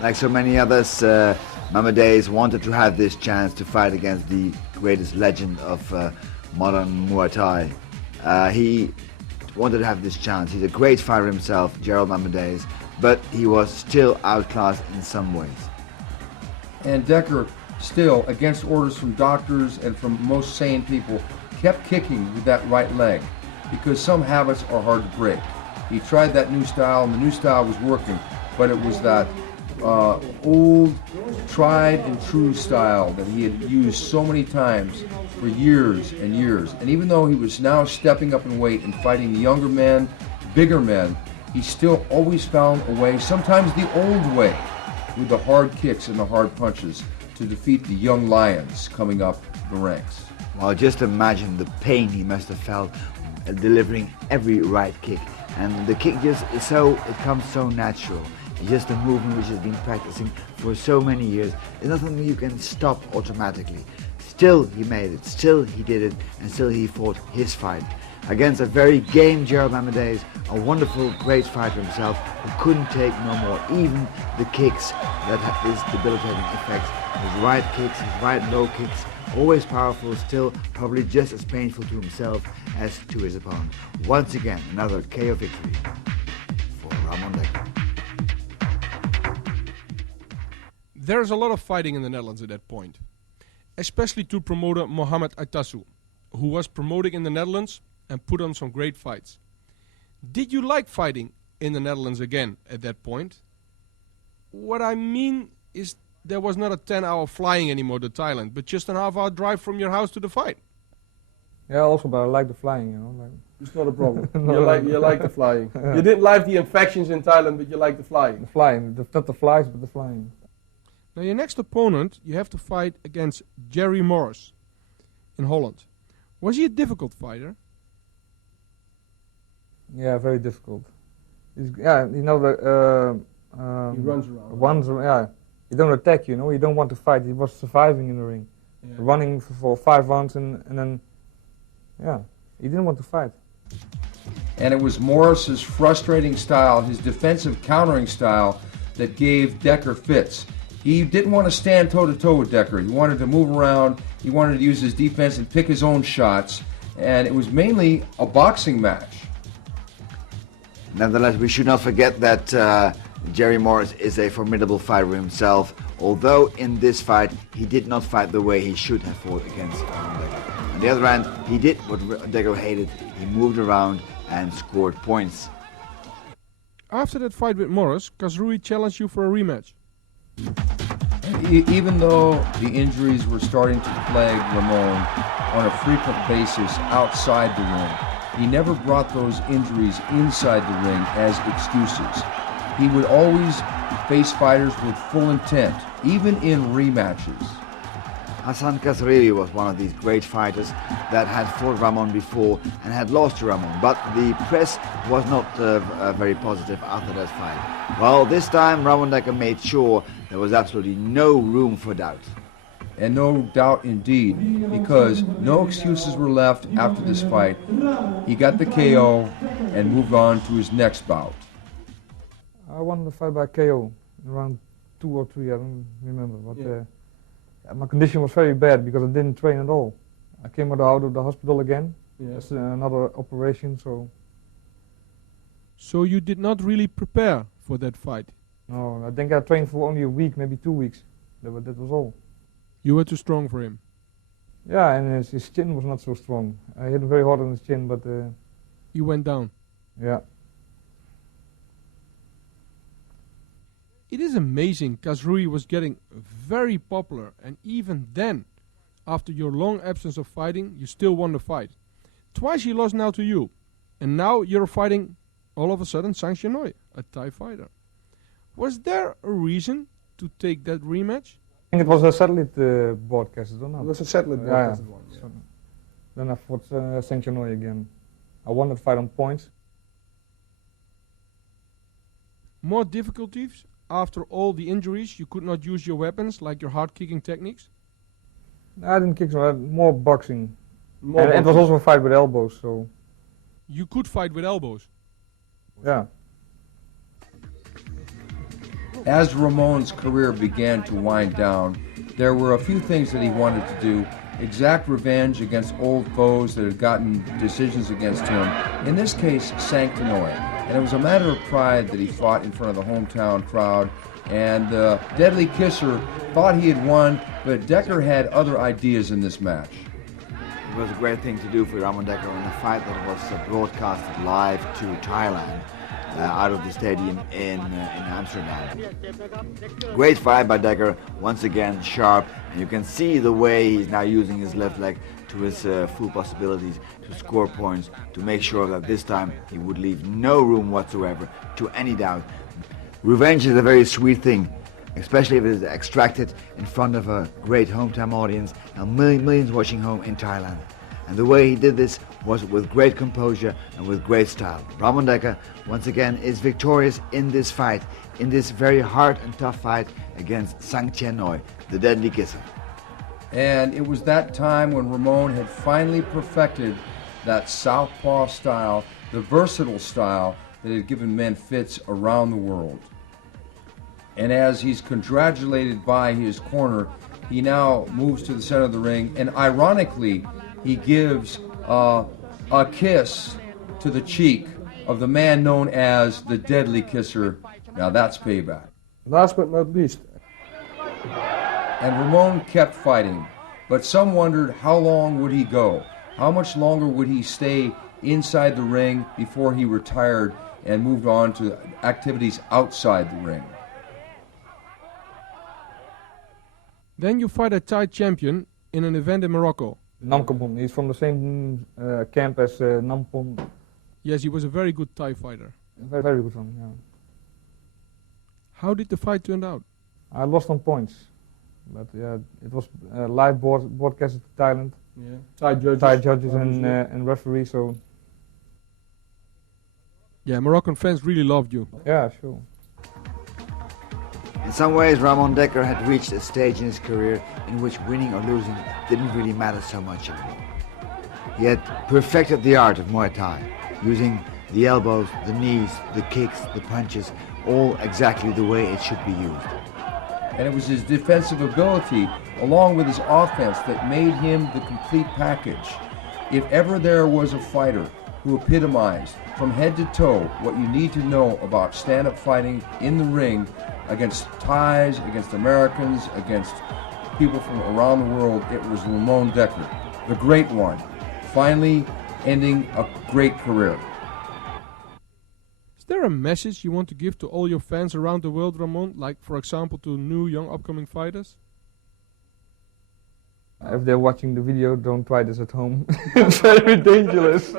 Like so many others, Mamadeus wanted to have this chance to fight against the greatest legend of modern Muay Thai. He wanted to have this chance. He's a great fighter himself, Gerald Mamadeus, but he was still outclassed in some ways. And Dekker, still, against orders from doctors and from most sane people, kept kicking with that right leg because some habits are hard to break. He tried that new style, and the new style was working, but it was that old, tried and true style that he had used so many times for years and years. And even though he was now stepping up in weight and fighting younger men, bigger men, he still always found a way, sometimes the old way, with the hard kicks and the hard punches to defeat the young lions coming up the ranks. Well, just imagine the pain he must have felt delivering every right kick. And the kick it comes so natural. It's just a movement which has been practicing for so many years. It's not something you can stop automatically. Still he made it, still he did it, and still he fought his fight. Against a very game Gerald Mamadeus, a wonderful, great fighter himself, who couldn't take no more. Even the kicks that had this debilitating effect. His right kicks, his right low kicks, always powerful, still probably just as painful to himself as to his opponent. Once again, another KO victory for Ramon Dekkers. There's a lot of fighting in the Netherlands at that point, especially to promoter Mohamed Aitasu, who was promoting in the Netherlands and put on some great fights. Did you like fighting in the Netherlands again at that point? What I mean is there was not a 10-hour flying anymore to Thailand, but just a half-hour drive from your house to the fight. Yeah, also, but I like the flying, Like. It's not a problem. No, you like the flying. You didn't like the infections in Thailand, but you like the flying. The flying, not the flies, but the flying. Now your next opponent, you have to fight against Jerry Morris in Holland. Was he a difficult fighter? Yeah, very difficult. He runs around. He don't attack, He don't want to fight. He was surviving in the ring, running for 5 rounds, and then, he didn't want to fight. And it was Morris's frustrating style, his defensive countering style, that gave Dekker fits. He didn't want to stand toe-to-toe with Dekker. He wanted to move around. He wanted to use his defense and pick his own shots. And it was mainly a boxing match. Nevertheless, we should not forget that Jerry Morris is a formidable fighter himself, although in this fight he did not fight the way he should have fought against Dekker. On the other hand, he did what Dekker hated. He moved around and scored points. After that fight with Morris, Kazrui challenged you for a rematch. Even though the injuries were starting to plague Ramon on a frequent basis outside the ring, he never brought those injuries inside the ring as excuses. He would always face fighters with full intent, even in rematches. Hassan Kasriri was one of these great fighters that had fought Ramon before and had lost to Ramon, but the press was not very positive after that fight. Well, this time Ramon Dekkers made sure there was absolutely no room for doubt. And no doubt indeed, because no excuses were left after this fight. He got the KO and moved on to his next bout. I won the fight by KO, around 2 or 3, I don't remember. But my condition was very bad because I didn't train at all. I came out of the hospital again. That's another operation, so... So you did not really prepare for that fight? No, I think I trained for only a week, maybe 2 weeks. That was all. You were too strong for him? Yeah, and his chin was not so strong. I hit him very hard on his chin, but... He went down? Yeah. It is amazing Kasriri was getting very popular, and even then, after your long absence of fighting, you still won the fight. Twice he lost now to you, and now you're fighting all of a sudden Sang Chenoy, a Thai fighter. Was there a reason to take that rematch? I think it was a satellite broadcast, I don't know. It was a satellite broadcast one. Yeah. So then I fought Sang Chenoy again. I won that fight on points. More difficulties? After all the injuries, you could not use your weapons like your hard kicking techniques? I didn't kick, so I had more boxing. More and boxing. it was also a fight with elbows, so... You could fight with elbows? Yeah. As Ramon's career began to wind down, there were a few things that he wanted to do. Exact revenge against old foes that had gotten decisions against him. In this case, Sang Chenoy. And it was a matter of pride that he fought in front of the hometown crowd. And the Deadly Kisser thought he had won, but Dekkers had other ideas in this match. It was a great thing to do for Ramon Dekkers in a fight that was broadcasted live to Thailand out of the stadium in Amsterdam. Great fight by Dekkers, once again sharp, and you can see the way he's now using his left leg to his full possibilities to score points, to make sure that this time he would leave no room whatsoever to any doubt. Revenge is a very sweet thing, especially if it is extracted in front of a great hometown audience and millions watching home in Thailand. And the way he did this was with great composure and with great style. Ramon Dekkers, once again, is victorious in this fight, in this very hard and tough fight against Sang Chenoy, the Deadly Kisser. And it was that time when Ramon had finally perfected that southpaw style, the versatile style that had given men fits around the world. And as he's congratulated by his corner, he now moves to the center of the ring, and ironically, he gives a kiss to the cheek of the man known as the Deadly Kisser. Now that's payback. Last but not least. And Ramon kept fighting, but some wondered how long would he go? How much longer would he stay inside the ring before he retired and moved on to activities outside the ring? Then you fight a Thai champion in an event in Morocco. Namkampong, he's from the same camp as Nampong. Yes, he was a very good Thai fighter. Very, very good one, yeah. How did the fight turn out? I lost on points, but yeah, it was live broadcasted to Thailand. Yeah. Thai judges and referees, so... Yeah, Moroccan fans really loved you. Yeah, sure. In some ways, Ramon Dekkers had reached a stage in his career in which winning or losing didn't really matter so much anymore. He had perfected the art of Muay Thai, using the elbows, the knees, the kicks, the punches, all exactly the way it should be used. And it was his defensive ability, along with his offense, that made him the complete package. If ever there was a fighter who epitomized from head to toe what you need to know about stand-up fighting in the ring against Thais, against Americans, against people from around the world, it was Ramon Dekkers, the great one, finally ending a great career. Is there a message you want to give to all your fans around the world, Ramon? Like, for example, to new, young, upcoming fighters? If they're watching the video, don't try this at home. It's very dangerous.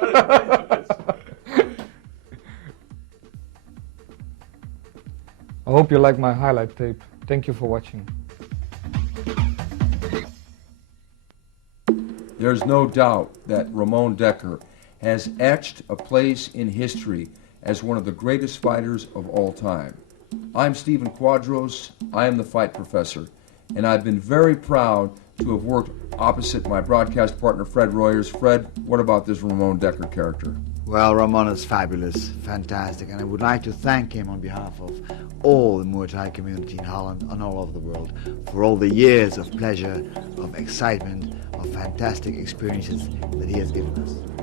I hope you like my highlight tape. Thank you for watching. There's no doubt that Ramon Dekkers has etched a place in history as one of the greatest fighters of all time. I'm Stephen Quadros, I am the Fight Professor, and I've been very proud to have worked opposite my broadcast partner Fred Royers. Fred, what about this Ramon Dekkers character? Well, Ramon is fabulous, fantastic, and I would like to thank him on behalf of all the Muay Thai community in Holland and all over the world for all the years of pleasure, of excitement, of fantastic experiences that he has given us.